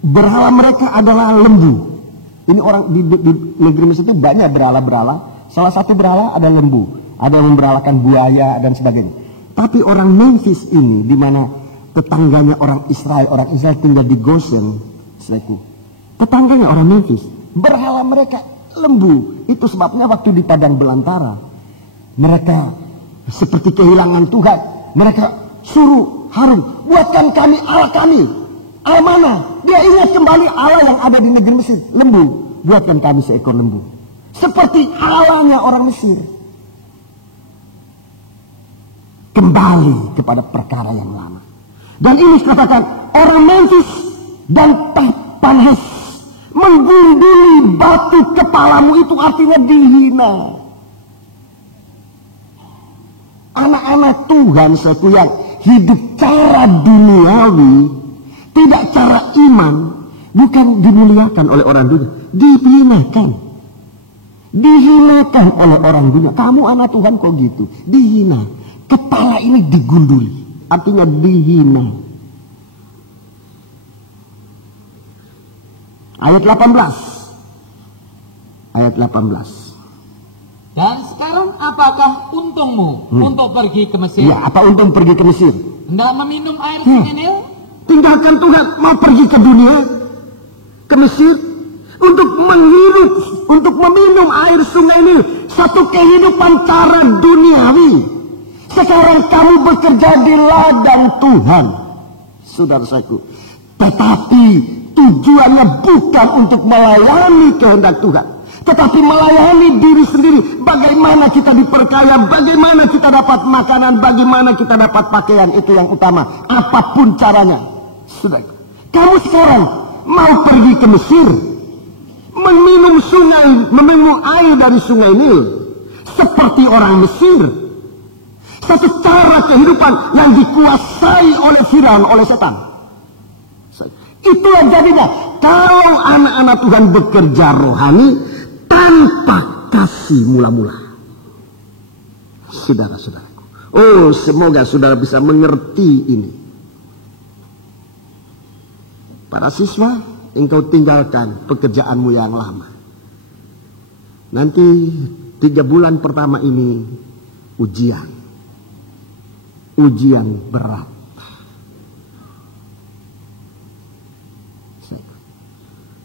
Berhala mereka adalah lembu. Ini orang di negeri Mesir itu banyak berhala-berhala. Salah satu berhala ada lembu, ada yang memberhalakan buaya dan sebagainya. Tapi orang Memphis ini, di mana tetangganya orang Israel tinggal di Goshen, tetangganya orang Memphis, berhala mereka lembu. Itu sebabnya waktu di padang belantara, mereka seperti kehilangan Tuhan. Mereka suruh Harun, buatkan kami Allah kami. Allah mana? Dia ingat kembali Allah yang ada di negeri Mesir, lembu. Buatkan kami seekor lembu, seperti Allahnya orang Mesir. Kembali kepada perkara yang lama. Dan ini katakan orang Memphis dan Tapanhes menggunduli batu kepalamu, itu artinya dihina. Anak-anak Tuhan yang hidup cara duniawi, tidak cara iman, bukan dimuliakan oleh orang dunia, dihinakan. Dihinakan oleh orang dunia. Kamu anak Tuhan kok gitu, dihina. Kepala ini digunduli, artinya dihina. Ayat 18. Ayat 18. Dan sekarang apakah untungmu untuk pergi ke Mesir? Ya, apa untung pergi ke Mesir? Hendak meminum air sungai Nil? Tinggalkan Tuhan, mau pergi ke dunia, ke Mesir, untuk menghirup, untuk meminum air sungai Nil. Satu kehidupan cara duniawi. Sekarang kamu bekerja di ladang Tuhan, saudara-saudaraku. Tetapi tujuannya bukan untuk melayani kehendak Tuhan, tetapi melayani diri sendiri. Bagaimana kita diperkaya, bagaimana kita dapat makanan, bagaimana kita dapat pakaian, itu yang utama. Apapun caranya. Sudah. Kamu sekarang mau pergi ke Mesir, meminum air dari sungai Nil, seperti orang Mesir. Satu cara kehidupan yang dikuasai oleh Firaun, oleh setan. Itulah jadinya kalau anak-anak Tuhan bekerja rohani tanpa kasih mula-mula. Saudara-saudaraku, oh semoga saudara bisa mengerti ini. Para siswa, engkau tinggalkan pekerjaanmu yang lama. Nanti 3 bulan pertama ini ujian berat.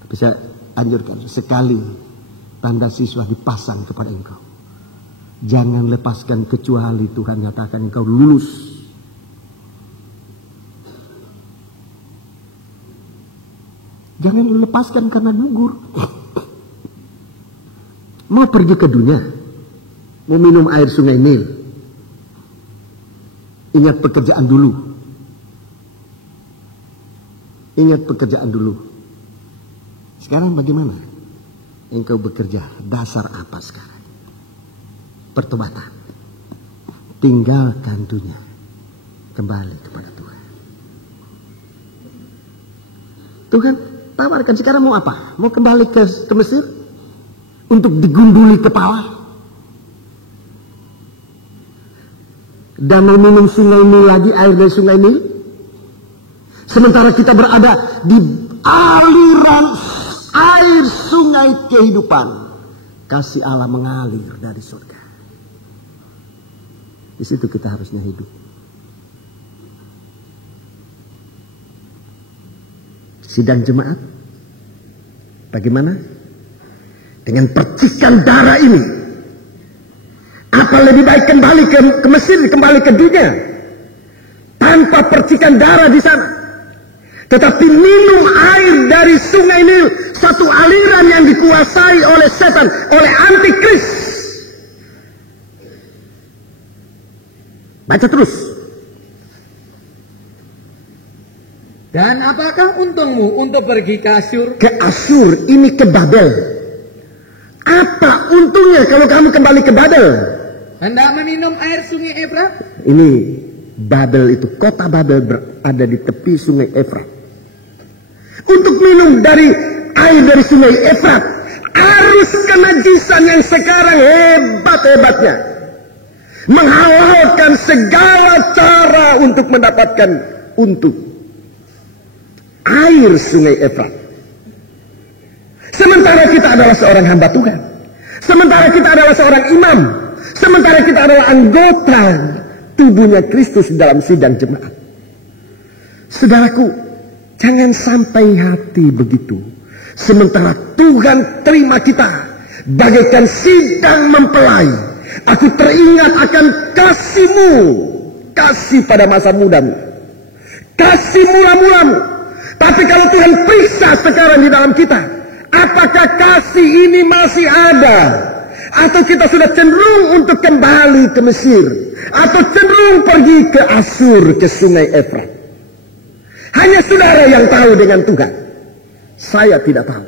Tapi saya anjurkan, sekali tanda siswa dipasang kepada engkau, jangan lepaskan kecuali Tuhan nyatakan engkau lulus. Jangan lepaskan karena gugur. Mau pergi ke dunia, mau minum air sungai Nil, ingat pekerjaan dulu. Ingat pekerjaan dulu. Sekarang bagaimana? Engkau bekerja, dasar apa sekarang? Pertobatan. Tinggalkan dunia, kembali kepada Tuhan. Tuhan tawarkan sekarang mau apa? Mau kembali ke Mesir? Untuk digunduli kepala? Dan mau minum sungai Nil lagi, air dari sungai Nil? Sementara kita berada di aliran air sungai kehidupan. Kasih Allah mengalir dari surga. Di situ kita harusnya hidup. Sidang jemaat, bagaimana? Dengan percikan darah ini, apa lebih baik kembali ke Mesir, kembali ke dunia tanpa percikan darah di sana, tetapi minum air dari sungai Nil, satu aliran yang dikuasai oleh setan, oleh antikris. Baca terus. Dan apakah untungmu untuk pergi ke Asyur? Ke Asyur, ini ke Babel. Apa untungnya kalau kamu kembali ke Babel? Hendak meminum air sungai Efrat? Ini Babel itu, kota Babel berada di tepi sungai Efrat. Untuk minum dari air dari sungai Efrat, arus kenajisan yang sekarang hebat-hebatnya menghalalkan segala cara untuk mendapatkan untung. Air sungai Efrat. Sementara kita adalah seorang hamba Tuhan, sementara kita adalah seorang imam, sementara kita adalah anggota tubuhnya Kristus dalam sidang jemaat. Saudaraku, jangan sampai hati begitu. Sementara Tuhan terima kita bagaikan sidang mempelai. Aku teringat akan kasih-Mu, kasih pada masa mudamu, kasih mula-mulamu. Tapi kalau Tuhan periksa sekarang di dalam kita, apakah kasih ini masih ada? Atau kita sudah cenderung untuk kembali ke Mesir, atau cenderung pergi ke Asyur, ke sungai Efrat? Hanya saudara yang tahu dengan Tuhan. Saya tidak tahu.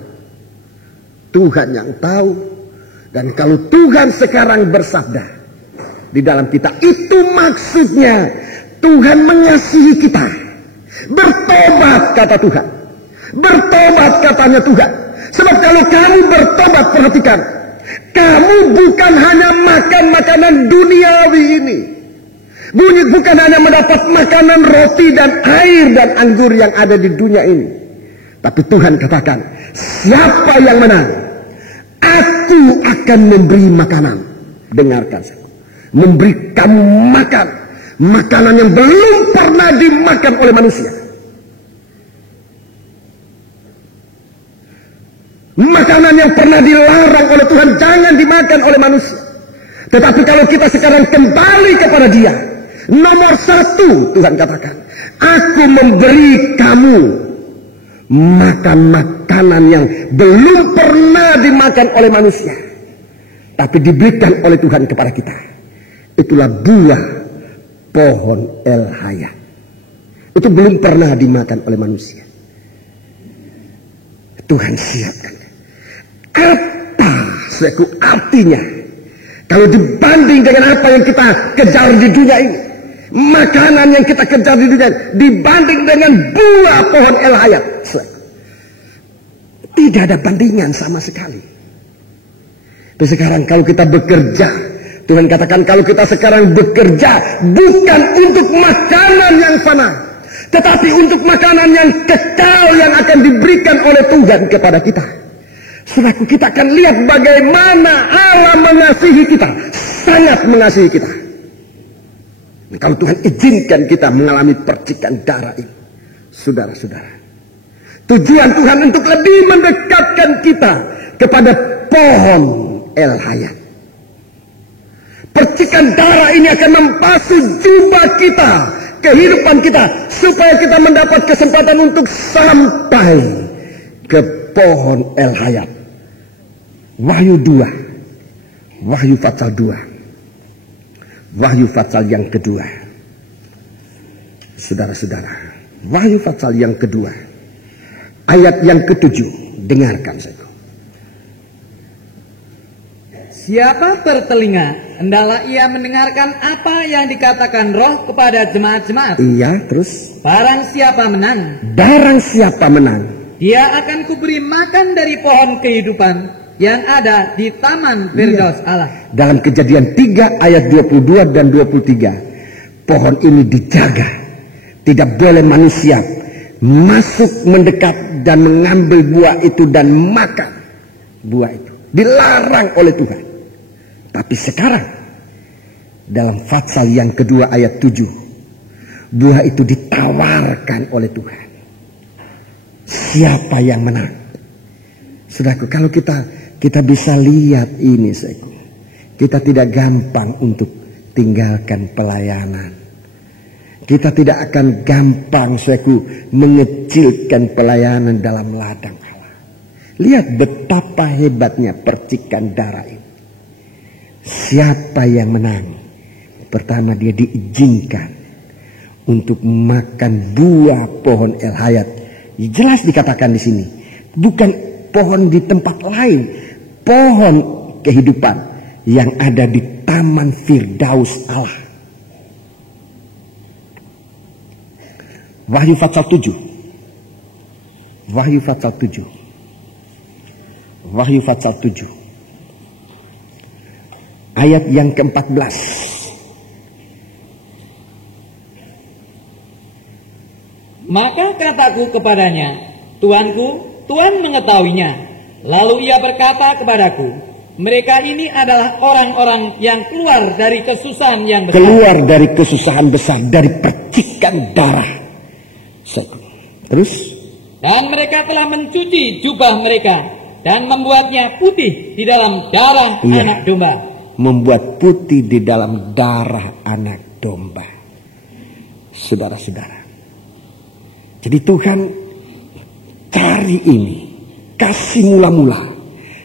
Tuhan yang tahu. Dan kalau Tuhan sekarang bersabda di dalam kita, itu maksudnya Tuhan mengasihi kita. Bertobat, kata Tuhan. Bertobat, katanya Tuhan. Sebab kalau kamu bertobat, perhatikan, kamu bukan hanya makan makanan duniawi ini, bukan hanya mendapat makanan roti dan air dan anggur yang ada di dunia ini. Tapi Tuhan katakan, siapa yang menang, aku akan memberi makanan. Dengarkan, memberi kamu makan makanan yang belum pernah dimakan oleh manusia. Makanan yang pernah dilarang oleh Tuhan jangan dimakan oleh manusia. Tetapi kalau kita sekarang kembali kepada Dia, nomor satu Tuhan katakan, aku memberi kamu makan makanan yang belum pernah dimakan oleh manusia, tapi diberikan oleh Tuhan kepada kita. Itulah buah pohon El Hayat. Itu belum pernah dimakan oleh manusia. Tuhan siapkan. Apa artinya kalau dibanding dengan apa yang kita kejar di dunia ini, makanan yang kita kejar di dunia ini, dibanding dengan buah pohon El Hayat, tidak ada bandingan sama sekali. Tapi sekarang kalau kita bekerja, Tuhan katakan kalau kita sekarang bekerja bukan untuk makanan yang fana, tetapi untuk makanan yang kekal yang akan diberikan oleh Tuhan kepada kita. Saudaraku, kita akan lihat bagaimana Allah mengasihi kita, sangat mengasihi kita. Nah, kalau Tuhan izinkan kita mengalami percikan darah ini, saudara-saudara, tujuan Tuhan untuk lebih mendekatkan kita kepada pohon El Hayat. Percikan darah ini akan membasuh jubah kita, kehidupan kita, supaya kita mendapat kesempatan untuk sampai ke pohon El Hayat. Wahyu 2, Wahyu pasal 2, Wahyu pasal yang kedua. Saudara-saudara, Wahyu pasal yang kedua, ayat yang ke-7, dengarkan saya. Siapa bertelinga, hendaklah ia mendengarkan apa yang dikatakan Roh kepada jemaat-jemaat. Iya, terus. Barang siapa menang, barang siapa menang, dia akan kuberi makan dari pohon kehidupan yang ada di taman Firdaus Allah. Dalam Kejadian 3 ayat 22 dan 23, pohon ini dijaga. Tidak boleh manusia masuk mendekat dan mengambil buah itu dan makan buah itu. Dilarang oleh Tuhan. Tapi sekarang dalam pasal yang kedua ayat 7, buah itu ditawarkan oleh Tuhan. Siapa yang menang? Saudaraku, kalau kita bisa lihat ini, saudaraku, kita tidak gampang untuk tinggalkan pelayanan. Kita tidak akan gampang, saudaraku, mengecilkan pelayanan dalam ladang Allah. Lihat betapa hebatnya percikan darah ini. Siapa yang menang, Pertama, dia diizinkan untuk makan buah pohon El Hayat. Jelas dikatakan di sini, bukan pohon di tempat lain, pohon kehidupan yang ada di Taman Firdaus Allah. Wahyu pasal 7. Wahyu pasal 7. Wahyu pasal 7. Ayat yang ke-14. Maka kataku kepadanya, Tuanku, Tuhan mengetahuinya. Lalu ia berkata kepadaku, mereka ini adalah orang-orang yang keluar dari kesusahan yang besar. Keluar dari kesusahan besar, dari percikan darah. Terus? Dan mereka telah mencuci jubah mereka dan membuatnya putih di dalam darah anak domba. Membuat putih di dalam darah anak domba. Saudara-saudara. Jadi Tuhan cari ini. Kasih mula-mula.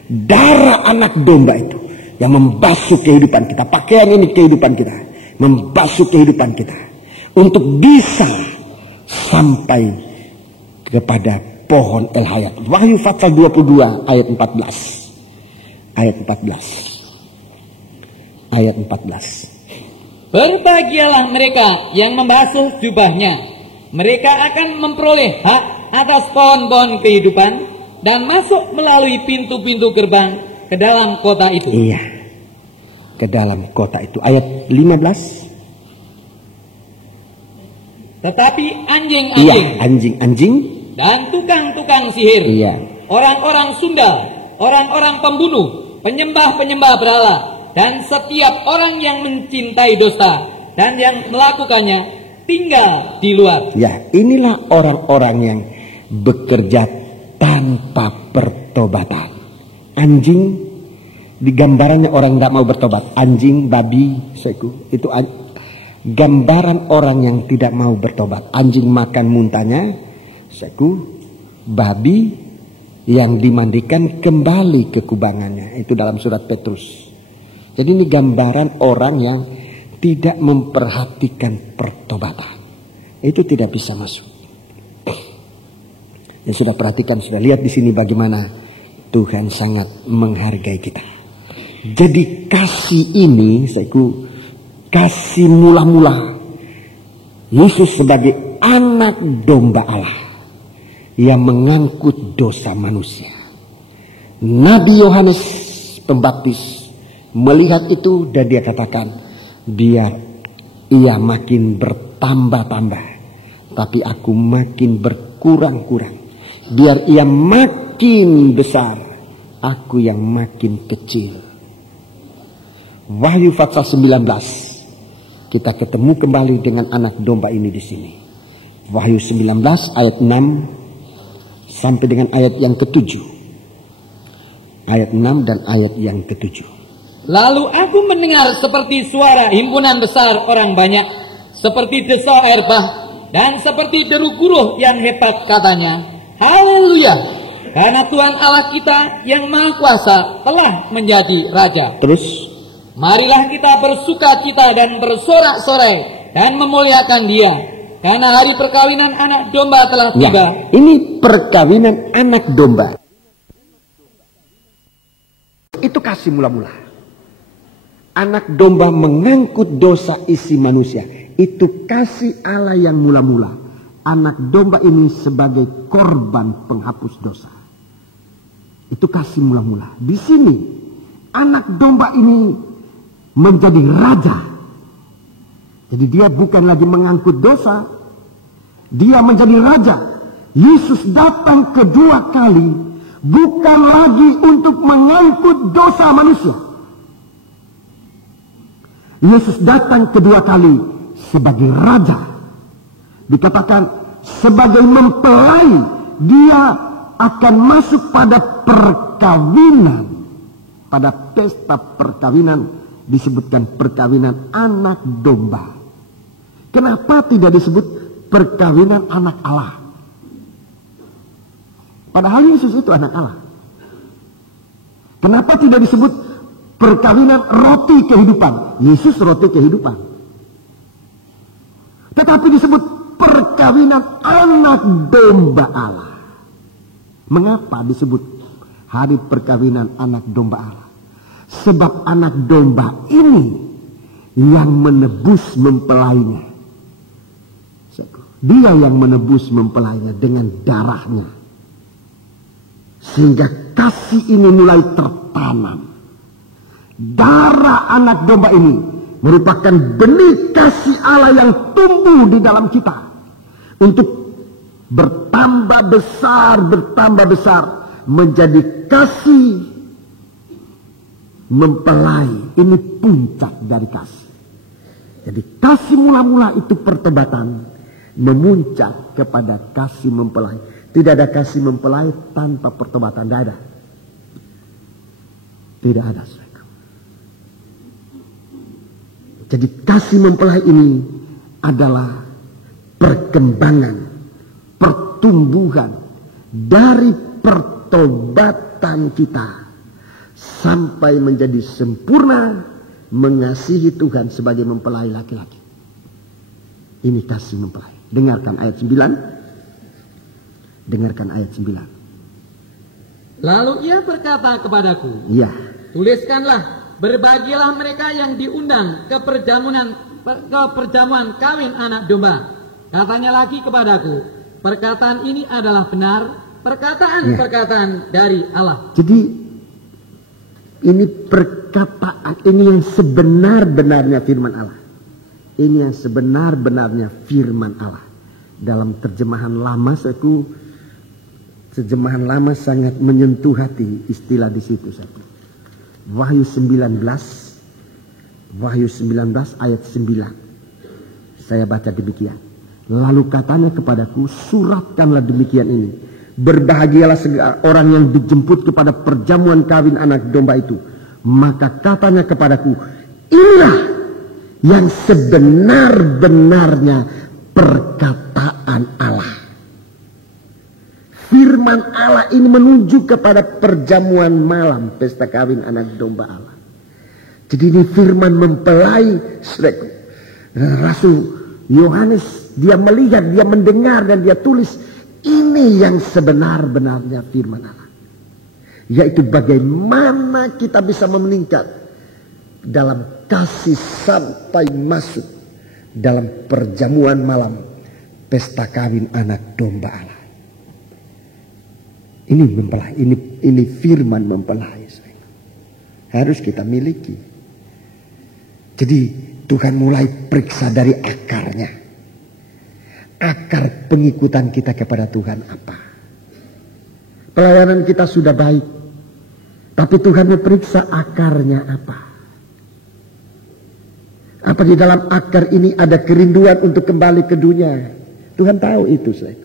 Darah anak domba itu. Yang membasuh kehidupan kita. Pakaian ini kehidupan kita. Membasuh kehidupan kita. Untuk bisa sampai kepada pohon El Hayat. Wahyu pasal 22 ayat 14. Ayat 14. Ayat 14. Berbahagialah mereka yang membasuh jubahnya. Mereka akan memperoleh hak atas pohon-pohon kehidupan dan masuk melalui pintu-pintu gerbang ke dalam kota itu. Iya, ke dalam kota itu. Ayat 15. Tetapi anjing-anjing, anjing-anjing dan tukang-tukang sihir, orang-orang sundal, orang-orang pembunuh, penyembah-penyembah berhala, dan setiap orang yang mencintai dosa dan yang melakukannya tinggal di luar. Ya, inilah orang-orang yang bekerja tanpa pertobatan. Anjing, di gambarannya orang tidak mau bertobat. Anjing, babi, seku, itu gambaran orang yang tidak mau bertobat. Anjing makan muntahnya, seku, babi yang dimandikan kembali ke kubangannya. Itu dalam surat Petrus. Jadi ini gambaran orang yang tidak memperhatikan pertobatan. Itu tidak bisa masuk. Ya sudah perhatikan, sudah lihat di sini bagaimana Tuhan sangat menghargai kita. Jadi kasih ini, kasih mula-mula Yesus sebagai anak domba Allah yang mengangkut dosa manusia. Nabi Yohanes Pembaptis melihat itu dan dia katakan, biar ia makin bertambah-tambah, tapi aku makin berkurang-kurang. Biar ia makin besar, aku yang makin kecil. Wahyu pasal 19. Kita ketemu kembali dengan anak domba ini di sini. Wahyu 19 ayat 6 sampai dengan ayat yang ke-7. Ayat 6 dan ayat yang ke-7. Lalu aku mendengar seperti suara himpunan besar orang banyak, seperti desau air bah, dan seperti deru guruh yang hebat, katanya, haleluya, karena Tuhan Allah kita yang Maha Kuasa telah menjadi Raja. Terus, marilah kita bersukacita dan bersorak-sorai dan memuliakan Dia, karena hari perkawinan anak domba telah tiba. Ini perkawinan anak domba. Itu kasih mula-mula. Anak domba mengangkut dosa isi manusia. Itu kasih Allah yang mula-mula. Anak domba ini sebagai korban penghapus dosa. Itu kasih mula-mula. Di sini anak domba ini menjadi raja. Jadi dia bukan lagi mengangkut dosa. Dia menjadi raja. Yesus datang kedua kali bukan lagi untuk mengangkut dosa manusia. Yesus datang kedua kali sebagai raja. Dikatakan sebagai mempelai, dia akan masuk pada perkawinan. Pada pesta perkawinan disebutkan perkawinan anak domba. Kenapa tidak disebut perkawinan anak Allah? Padahal Yesus itu anak Allah. Kenapa tidak disebut perkawinan roti kehidupan? Yesus roti kehidupan. Tetapi disebut perkawinan anak domba Allah. Mengapa disebut hari perkawinan anak domba Allah? Sebab anak domba ini yang menebus mempelainya. Dia yang menebus mempelainya dengan darahnya. Sehingga kasih ini mulai tertanam. Darah anak domba ini merupakan benih kasih Allah yang tumbuh di dalam kita. Untuk bertambah besar menjadi kasih mempelai. Ini puncak dari kasih. Jadi kasih mula-mula itu pertobatan memuncak kepada kasih mempelai. Tidak ada kasih mempelai tanpa pertobatan. Tidak ada. Tidak ada. Jadi kasih mempelai ini adalah perkembangan, pertumbuhan dari pertobatan kita sampai menjadi sempurna mengasihi Tuhan sebagai mempelai laki-laki. Ini kasih mempelai. Dengarkan ayat 9. Dengarkan ayat 9. Lalu ia berkata kepadaku, Ya. tuliskanlah, berbahagialah mereka yang diundang ke perjamuan kawin anak domba. Katanya lagi kepadaku, perkataan ini adalah benar, perkataan-perkataan dari Allah. Jadi ini perkataan, ini yang sebenar-benarnya firman Allah. Ini yang sebenar-benarnya firman Allah. Dalam terjemahan lama, terjemahan lama sangat menyentuh hati istilah di situ. Wahyu 19 ayat 9. Saya baca demikian. Lalu katanya kepadaku, suratkanlah demikian ini. Berbahagialah segala orang yang dijemput kepada perjamuan kawin anak domba itu. Maka katanya kepadaku, inilah yang sebenar-benarnya perkataan Allah. Firman Allah ini menuju kepada perjamuan malam pesta kawin anak domba Allah. Jadi ini firman mempelai. Rasul Yohanes, dia melihat, dia mendengar dan dia tulis. Ini yang sebenar-benarnya firman Allah. Yaitu bagaimana kita bisa meningkat dalam kasih sampai masuk dalam perjamuan malam pesta kawin anak domba Allah. Ini mempelai, ini firman mempelai. Harus kita miliki. Jadi Tuhan mulai periksa dari akarnya. Akar pengikutan kita kepada Tuhan apa? Pelayanan kita sudah baik, tapi Tuhan memeriksa akarnya apa? Apa di dalam akar ini ada kerinduan untuk kembali ke dunia? Tuhan tahu itu, saudara.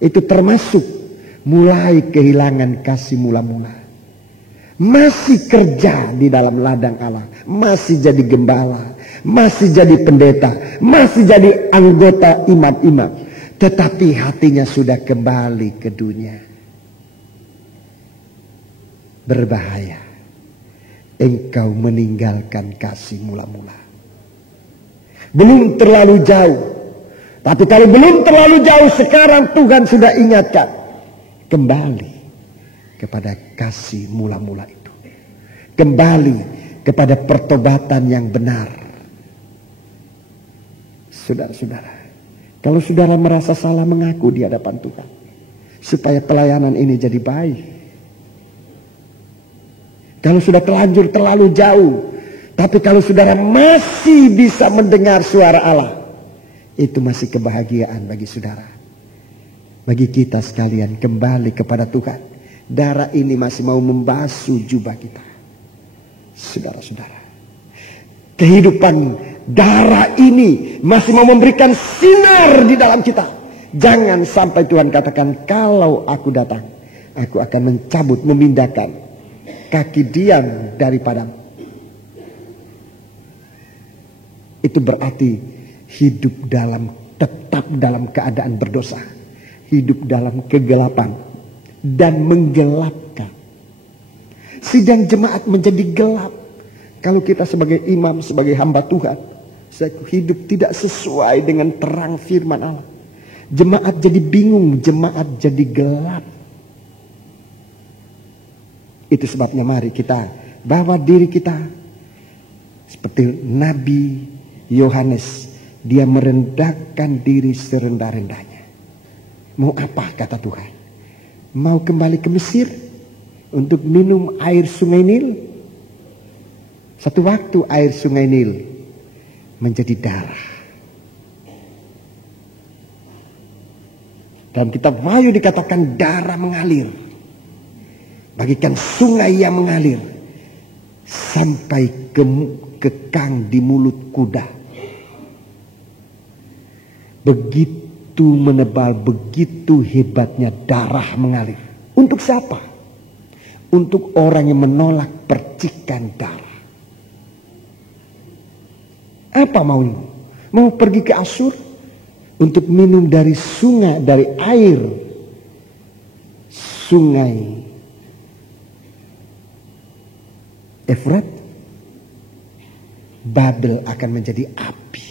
Itu termasuk mulai kehilangan kasih mula-mula. Masih kerja di dalam ladang Allah. Masih jadi gembala. Masih jadi pendeta. Masih jadi anggota imam-imam. Tetapi hatinya sudah kembali ke dunia. Berbahaya. Engkau meninggalkan kasih mula-mula. Belum terlalu jauh. Tapi kalau belum terlalu jauh, sekarang Tuhan sudah ingatkan. Kembali kepada kasih mula-mula itu. Kembali kepada pertobatan yang benar. Saudara-saudara, kalau saudara merasa salah, mengaku di hadapan Tuhan. Supaya pelayanan ini jadi baik. Kalau sudah terlanjur terlalu jauh, tapi kalau saudara masih bisa mendengar suara Allah, itu masih kebahagiaan bagi saudara. Bagi kita sekalian kembali kepada Tuhan. Darah ini masih mau membasuh jubah kita. Saudara-saudara. Kehidupan darah ini masih mau memberikan sinar di dalam kita. Jangan sampai Tuhan katakan, kalau aku datang, aku akan mencabut, memindahkan kaki diam dari padang. Itu berarti hidup tetap dalam keadaan berdosa. Hidup dalam kegelapan dan menggelapkan. Sidang jemaat menjadi gelap. Kalau kita sebagai imam, sebagai hamba Tuhan, hidup tidak sesuai dengan terang firman Allah. Jemaat jadi bingung, jemaat jadi gelap. Itu sebabnya mari kita bawa diri kita seperti Nabi Yohanes. Dia merendahkan diri serendah-rendahnya. Mau apa kata Tuhan? Mau kembali ke Mesir untuk minum air sungai Nil? Satu waktu air sungai Nil menjadi darah. Dan kitab Wahyu dikatakan darah mengalir. Bagikan sungai yang mengalir sampai kekang di mulut kuda. Begitu menebal, begitu hebatnya darah mengalir. Untuk siapa? Untuk orang yang menolak percikan darah. Apa maunya? Mau pergi ke Asyur untuk minum dari sungai, dari air sungai Efrat? Babel akan menjadi api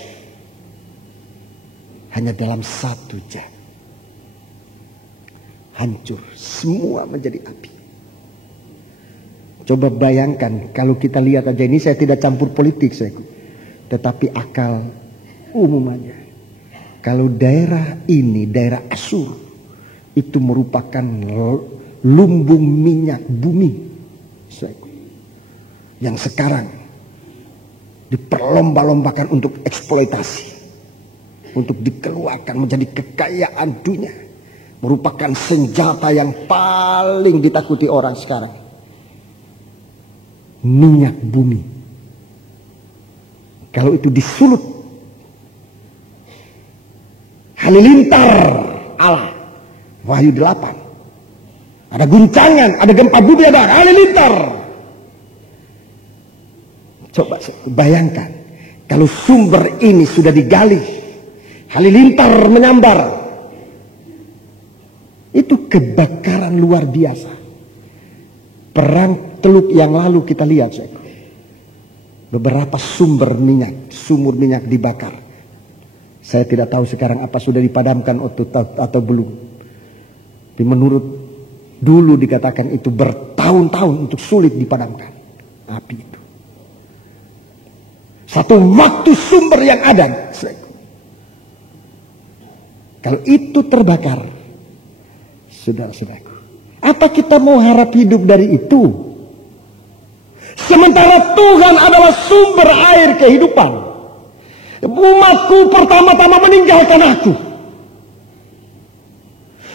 hanya dalam 1 jam. Hancur, semua menjadi api. Coba bayangkan kalau kita lihat aja, ini saya tidak campur politik, tetapi akal umum aja. Kalau daerah ini, daerah Asyur, itu merupakan lumbung minyak bumi, yang sekarang diperlomba-lombakan untuk eksploitasi, untuk dikeluarkan menjadi kekayaan dunia, merupakan senjata yang paling ditakuti orang sekarang. Minyak bumi, kalau itu disulut, halilintar Allah. Wahyu 8. Ada guncangan, ada gempa bumi, ada halilintar. Coba bayangkan kalau sumber ini sudah digali, halilintar menyambar, itu kebakaran luar biasa. Perang Teluk yang lalu kita lihat, beberapa sumur minyak dibakar. Saya tidak tahu sekarang apa sudah dipadamkan atau belum. Tapi menurut dulu dikatakan itu bertahun-tahun untuk sulit dipadamkan api itu. Satu waktu sumber yang ada, kalau itu terbakar, saudara-saudaraku, apa kita mau harap hidup dari itu? Sementara Tuhan adalah sumber air kehidupan. Umatku pertama-tama meninggalkan aku.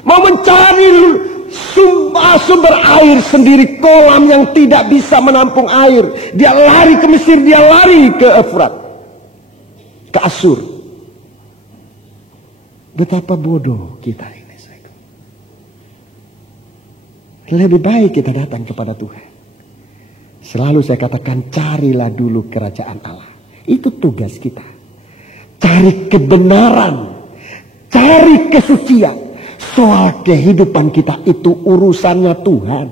Mau mencari sumber air sendiri, kolam yang tidak bisa menampung air. Dia lari ke Mesir, dia lari ke Efrat, ke Asyur. Betapa bodoh kita ini. Lebih baik kita datang kepada Tuhan. Selalu saya katakan, carilah dulu kerajaan Allah. Itu tugas kita. Cari kebenaran, cari kesucian. Soal kehidupan kita itu urusannya Tuhan.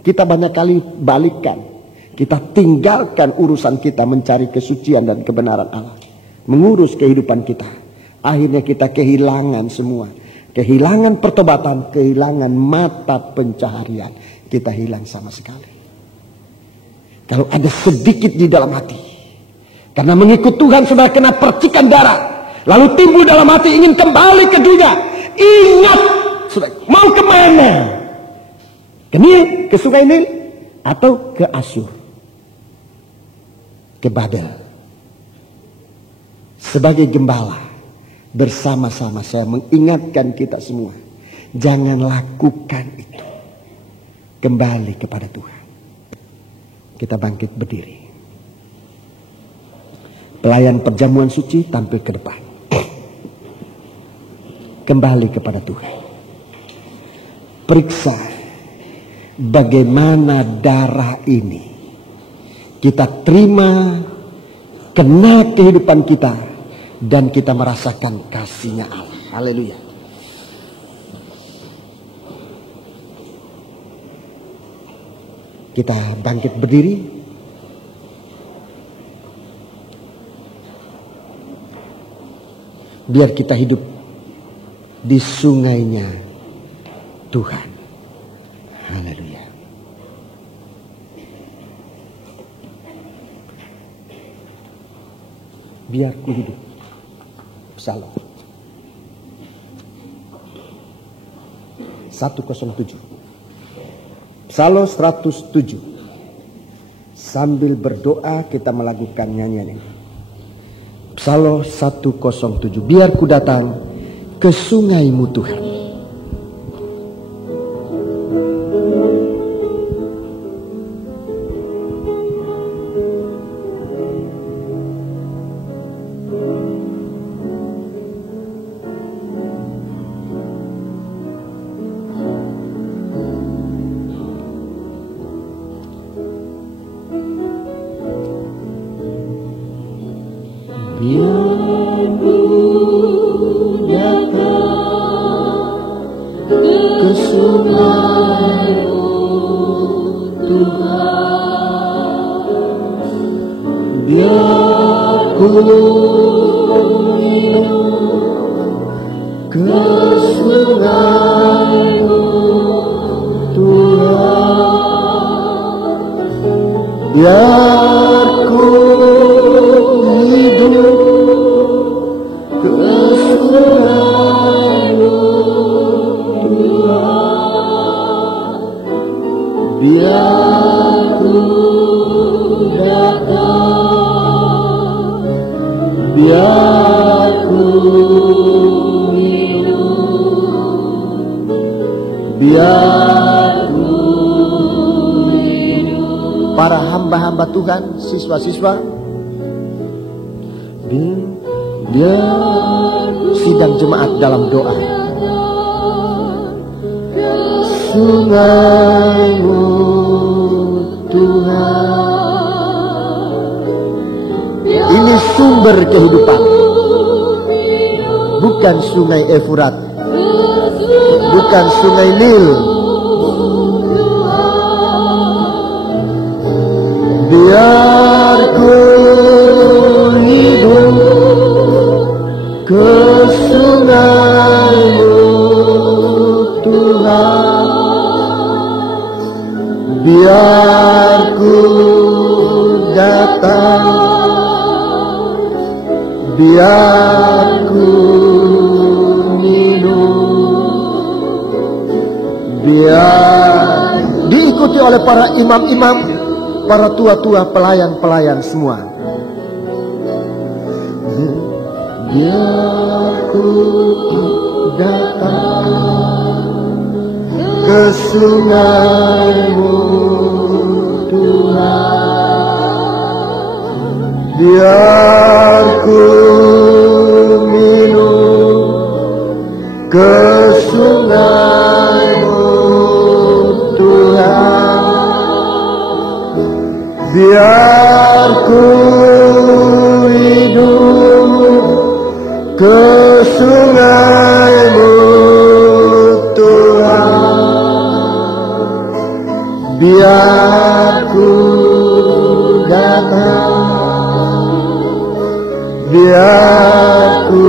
Kita banyak kali balikkan. Kita tinggalkan urusan kita mencari kesucian dan kebenaran Allah. Mengurus kehidupan kita. Akhirnya kita kehilangan semua. Kehilangan pertobatan, kehilangan mata pencaharian. Kita hilang sama sekali. Kalau ada sedikit di dalam hati, karena mengikut Tuhan sudah kena percikan darah, lalu timbul dalam hati ingin kembali ke dunia. Ingat, sudah mau kemana? Ke Nil, ke sungai Nil, atau ke Asyur, ke Babel? Sebagai gembala, bersama-sama saya mengingatkan kita semua, jangan lakukan itu. Kembali kepada Tuhan. Kita bangkit berdiri. Pelayan perjamuan suci tampil ke depan. Kembali kepada Tuhan. Periksa bagaimana darah ini kita terima, kena kehidupan kita, dan kita merasakan kasihnya Allah. Haleluya. Kita bangkit berdiri. biar kita hidup di sungainya Tuhan. Haleluya. Biar ku hidup. Psalm 107. Psalm 107. Sambil berdoa kita melakukan nyanyian ini. Psalm 107. Biar ku datang ke sungaimu Tuhan. Para hamba-hamba Tuhan, siswa-siswa, biar sidang jemaat dalam doa. Sungaimu Tuhan, ini sumber kehidupan, bukan sungai Efrat, bukan sungai Nil. Biar ku hidup ke sungaimu Tuhan. Biar ku datang, biar ku minum, biar diikuti oleh para imam-imam, para tua-tua, pelayan-pelayan semua. Biar ku datang ke sungaimu Tuhan. Biar ku minum ke sungaimu Tuhan. Biar ku hidup ke sungaimu Tuhan. Biar ku datang, biar ku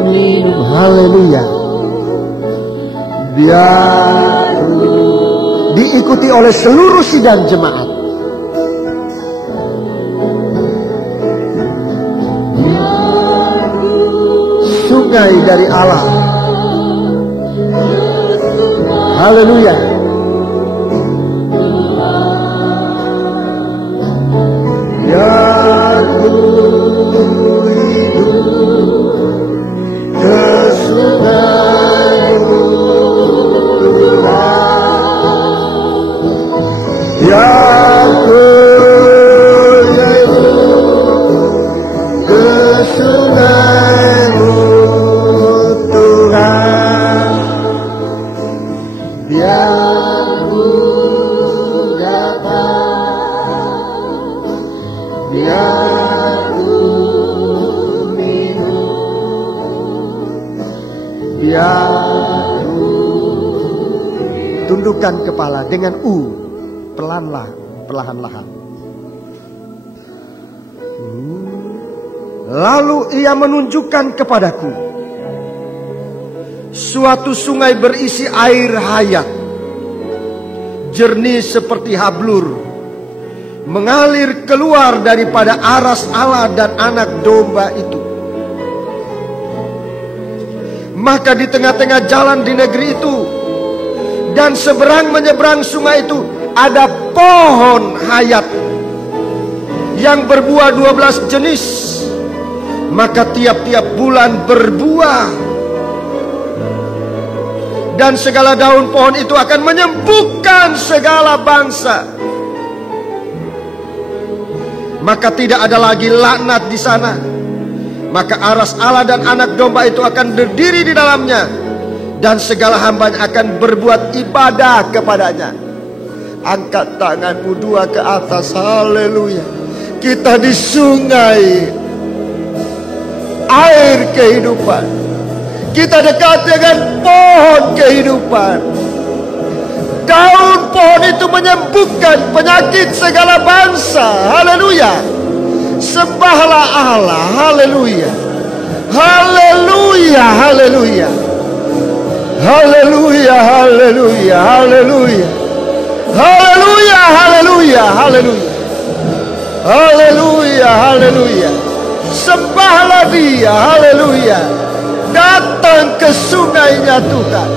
minum. Haleluya. Biar ku diikuti oleh seluruh sidang jemaat. Sungai dari Allah. Haleluya. Biar ku hidup ke sungaimu Tuhan. Biar ku hidup ke sungaimu Tuhan. Biar ku datang, biar ku minum, biar ku. Tundukkan kepala dengan perlahan-lahan. Lalu ia menunjukkan kepadaku suatu sungai berisi air hayat, jernih seperti hablur, mengalir keluar daripada aras Allah dan anak domba itu. Maka di tengah-tengah jalan di negeri itu dan seberang menyeberang sungai itu ada pohon hayat yang berbuah 12 jenis. Maka tiap-tiap bulan berbuah, dan segala daun pohon itu akan menyembuhkan segala bangsa. Maka tidak ada lagi laknat di sana. Maka aras Allah dan anak domba itu akan berdiri di dalamnya, dan segala hambanya akan berbuat ibadah kepadanya. Angkat tanganmu dua ke atas, haleluya. Kita di sungai air kehidupan. Kita dekat dengan pohon kehidupan. Daun pohon itu menyembuhkan penyakit segala bangsa. Haleluya. Sembahlah Allah. Haleluya. Haleluya. Haleluya. Haleluya. Haleluya. Haleluya. Haleluya. Haleluya. Haleluya. Haleluya. Haleluya. Sembahlah Dia. Haleluya. Datang ke sungainya Tuhan.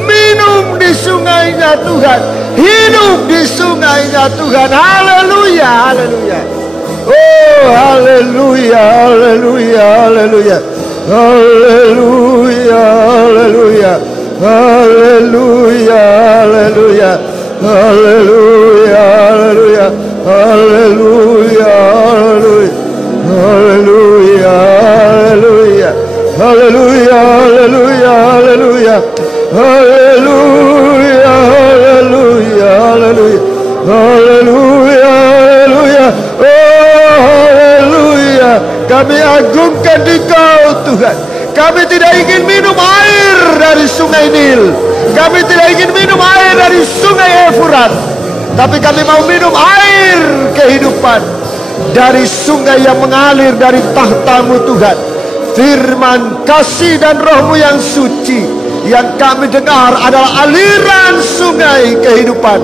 Minum di sungainya Tuhan. Hidup di sungainya Tuhan. Haleluya. Haleluya. Oh, haleluya. Haleluya. Haleluya. Haleluya. Haleluya. Haleluya. Haleluya. Haleluya. Haleluya. Haleluya. Haleluya. Haleluya, haleluya, haleluya, haleluya, haleluya, haleluya, haleluya, haleluya, haleluya, haleluya, oh haleluya. Kami agungkan Engkau Tuhan. Kami tidak ingin minum air dari sungai Nil. Kami tidak ingin minum air dari sungai Efrat. Tapi kami mau minum air kehidupan dari sungai yang mengalir dari tahta-Mu Tuhan. Firman kasih dan Roh-Mu yang suci yang kami dengar adalah aliran sungai kehidupan.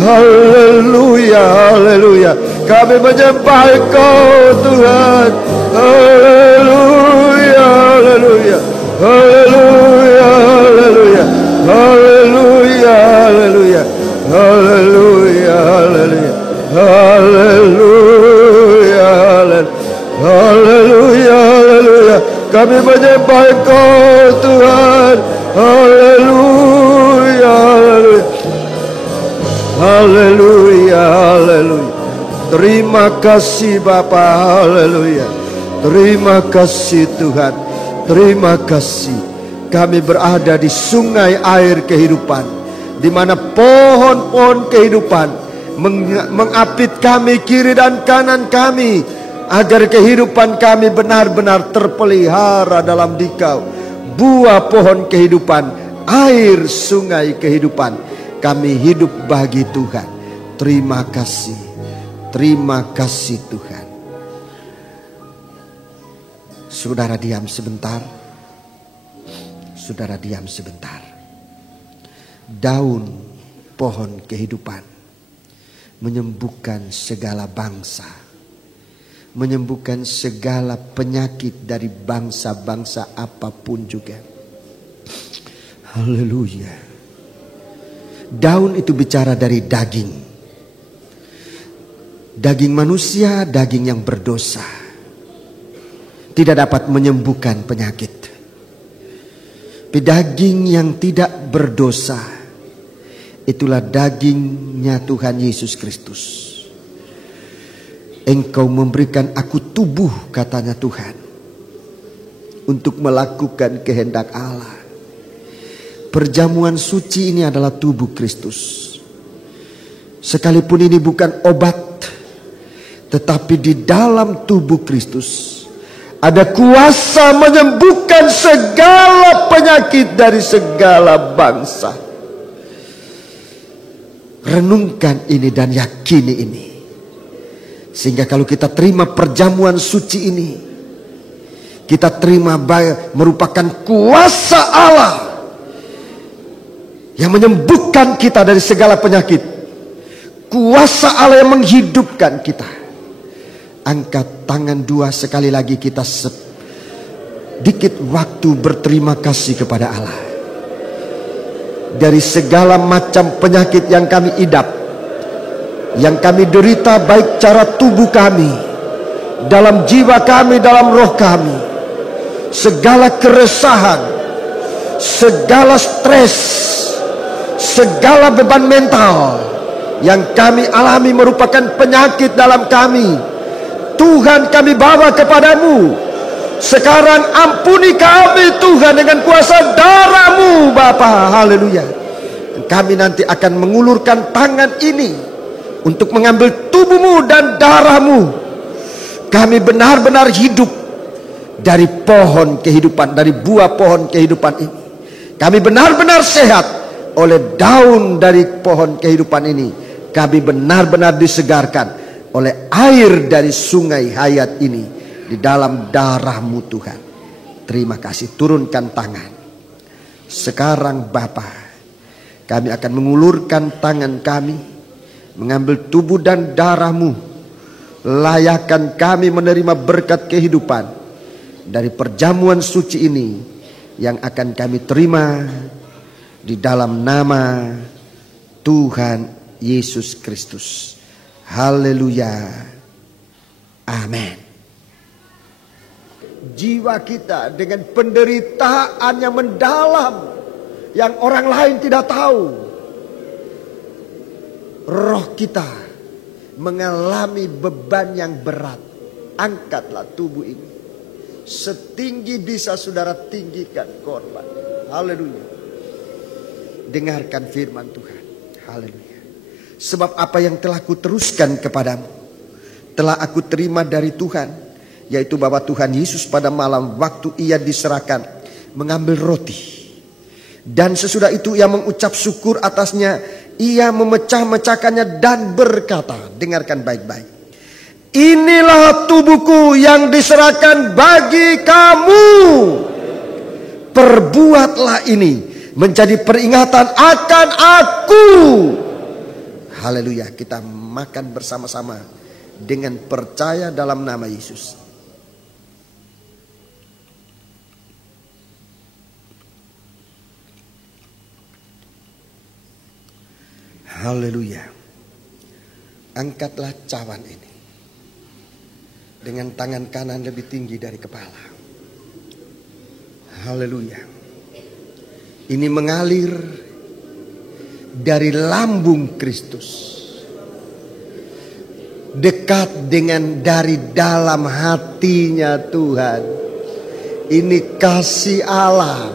Haleluya, haleluya. Kami menyembah Engkau Tuhan. Haleluya, haleluya. Haleluya, haleluya. Haleluya, haleluya. Haleluya, haleluya. Haleluya, haleluya, haleluya. Kami menyembah Engkau Tuhan. Haleluya, haleluya. Haleluya, haleluya. Terima kasih Bapa. Haleluya. Terima kasih Tuhan. Terima kasih. Kami berada di sungai air kehidupan, di mana pohon-pohon kehidupan mengapit kami kiri dan kanan kami, agar kehidupan kami benar-benar terpelihara dalam Dikau. Buah pohon kehidupan, air sungai kehidupan. Kami hidup bagi Tuhan. Terima kasih. Terima kasih Tuhan. Saudara diam sebentar. Saudara diam sebentar. Daun pohon kehidupan menyembuhkan segala bangsa, menyembuhkan segala penyakit dari bangsa-bangsa apapun juga. Haleluya. Daun itu bicara dari daging. Daging manusia, daging yang berdosa, tidak dapat menyembuhkan penyakit. Tapi daging yang tidak berdosa, itulah dagingnya Tuhan Yesus Kristus. Engkau memberikan aku tubuh, katanya Tuhan, untuk melakukan kehendak Allah. Perjamuan suci ini adalah tubuh Kristus. Sekalipun ini bukan obat, tetapi di dalam tubuh Kristus ada kuasa menyembuhkan segala penyakit dari segala bangsa. Renungkan ini dan yakini ini. Sehingga kalau kita terima perjamuan suci ini, kita terima merupakan kuasa Allah yang menyembuhkan kita dari segala penyakit. Kuasa Allah yang menghidupkan kita. Angkat tangan dua sekali lagi, kita sedikit waktu berterima kasih kepada Allah. Dari segala macam penyakit yang kami idap, yang kami derita, baik cara tubuh kami, dalam jiwa kami, dalam roh kami, segala keresahan, segala stres, segala beban mental yang kami alami merupakan penyakit dalam kami. Tuhan, kami bawa kepadamu. Sekarang ampuni kami Tuhan dengan kuasa darah-Mu Bapa. Haleluya. Kami nanti akan mengulurkan tangan ini untuk mengambil tubuh-Mu dan darah-Mu. Kami benar-benar hidup dari pohon kehidupan, dari buah pohon kehidupan ini. Kami benar-benar sehat oleh daun dari pohon kehidupan ini. Kami benar-benar disegarkan oleh air dari sungai hayat ini di dalam darah-Mu Tuhan. Terima kasih. Turunkan tangan. Sekarang Bapa, kami akan mengulurkan tangan kami, mengambil tubuh dan darah-Mu. Layakan kami menerima berkat kehidupan dari perjamuan suci ini yang akan kami terima di dalam nama Tuhan Yesus Kristus. Haleluya. Amin. Jiwa kita dengan penderitaan yang mendalam, yang orang lain tidak tahu. Roh kita mengalami beban yang berat. Angkatlah tubuh ini. Setinggi bisa saudara tinggikan korban. Haleluya. Dengarkan firman Tuhan. Haleluya. Sebab apa yang telah kuteruskan kepadamu, telah aku terima dari Tuhan, yaitu bahwa Tuhan Yesus pada malam waktu ia diserahkan mengambil roti, dan sesudah itu ia mengucap syukur atasnya, ia memecah-mecahkannya dan berkata, dengarkan baik-baik, inilah tubuhku yang diserahkan bagi kamu. Perbuatlah ini menjadi peringatan akan aku. Haleluya. Kita makan bersama-sama dengan percaya dalam nama Yesus. Haleluya. Angkatlah cawan ini dengan tangan kanan lebih tinggi dari kepala. Haleluya. Ini mengalir dari lambung Kristus, dekat dengan dari dalam hatinya Tuhan. Ini kasih Allah.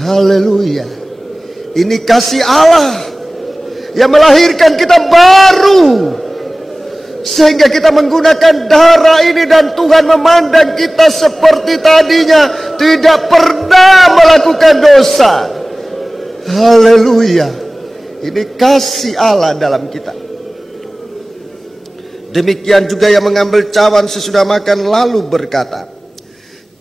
Haleluya. Ini kasih Allah yang melahirkan kita baru, sehingga kita menggunakan darah ini dan Tuhan memandang kita seperti tadinya, tidak pernah melakukan dosa. Haleluya. Ini kasih Allah dalam kita. Demikian juga yang mengambil cawan sesudah makan lalu berkata,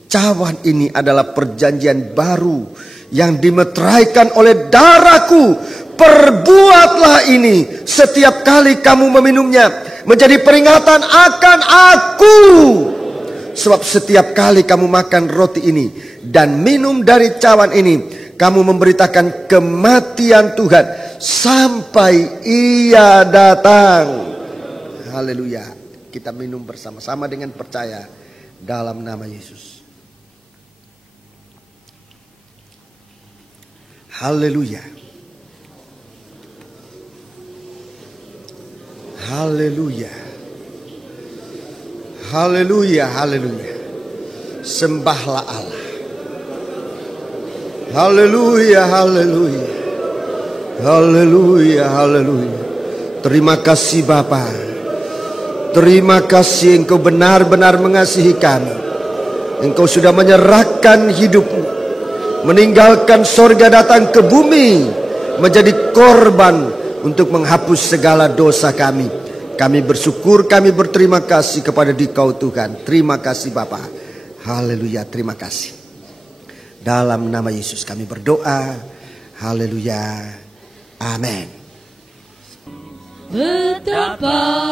cawan ini adalah perjanjian baru yang dimeteraikan oleh darahku. Perbuatlah ini setiap kali kamu meminumnya menjadi peringatan akan aku. Sebab setiap kali kamu makan roti ini dan minum dari cawan ini, kamu memberitakan kematian Tuhan sampai ia datang. Haleluya. Kita minum bersama-sama dengan percaya dalam nama Yesus. Haleluya. Haleluya. Haleluya. Haleluya. Sembahlah Allah. Haleluya, haleluya. Haleluya, haleluya. Terima kasih Bapa. Terima kasih Engkau benar-benar mengasihi kami. Engkau sudah menyerahkan hidupmu, meninggalkan sorga datang ke bumi, menjadi korban untuk menghapus segala dosa kami. Kami bersyukur, kami berterima kasih kepada Dikau Tuhan. Terima kasih Bapa. Haleluya, terima kasih. Dalam nama Yesus kami berdoa. Haleluya. Amin. Betapa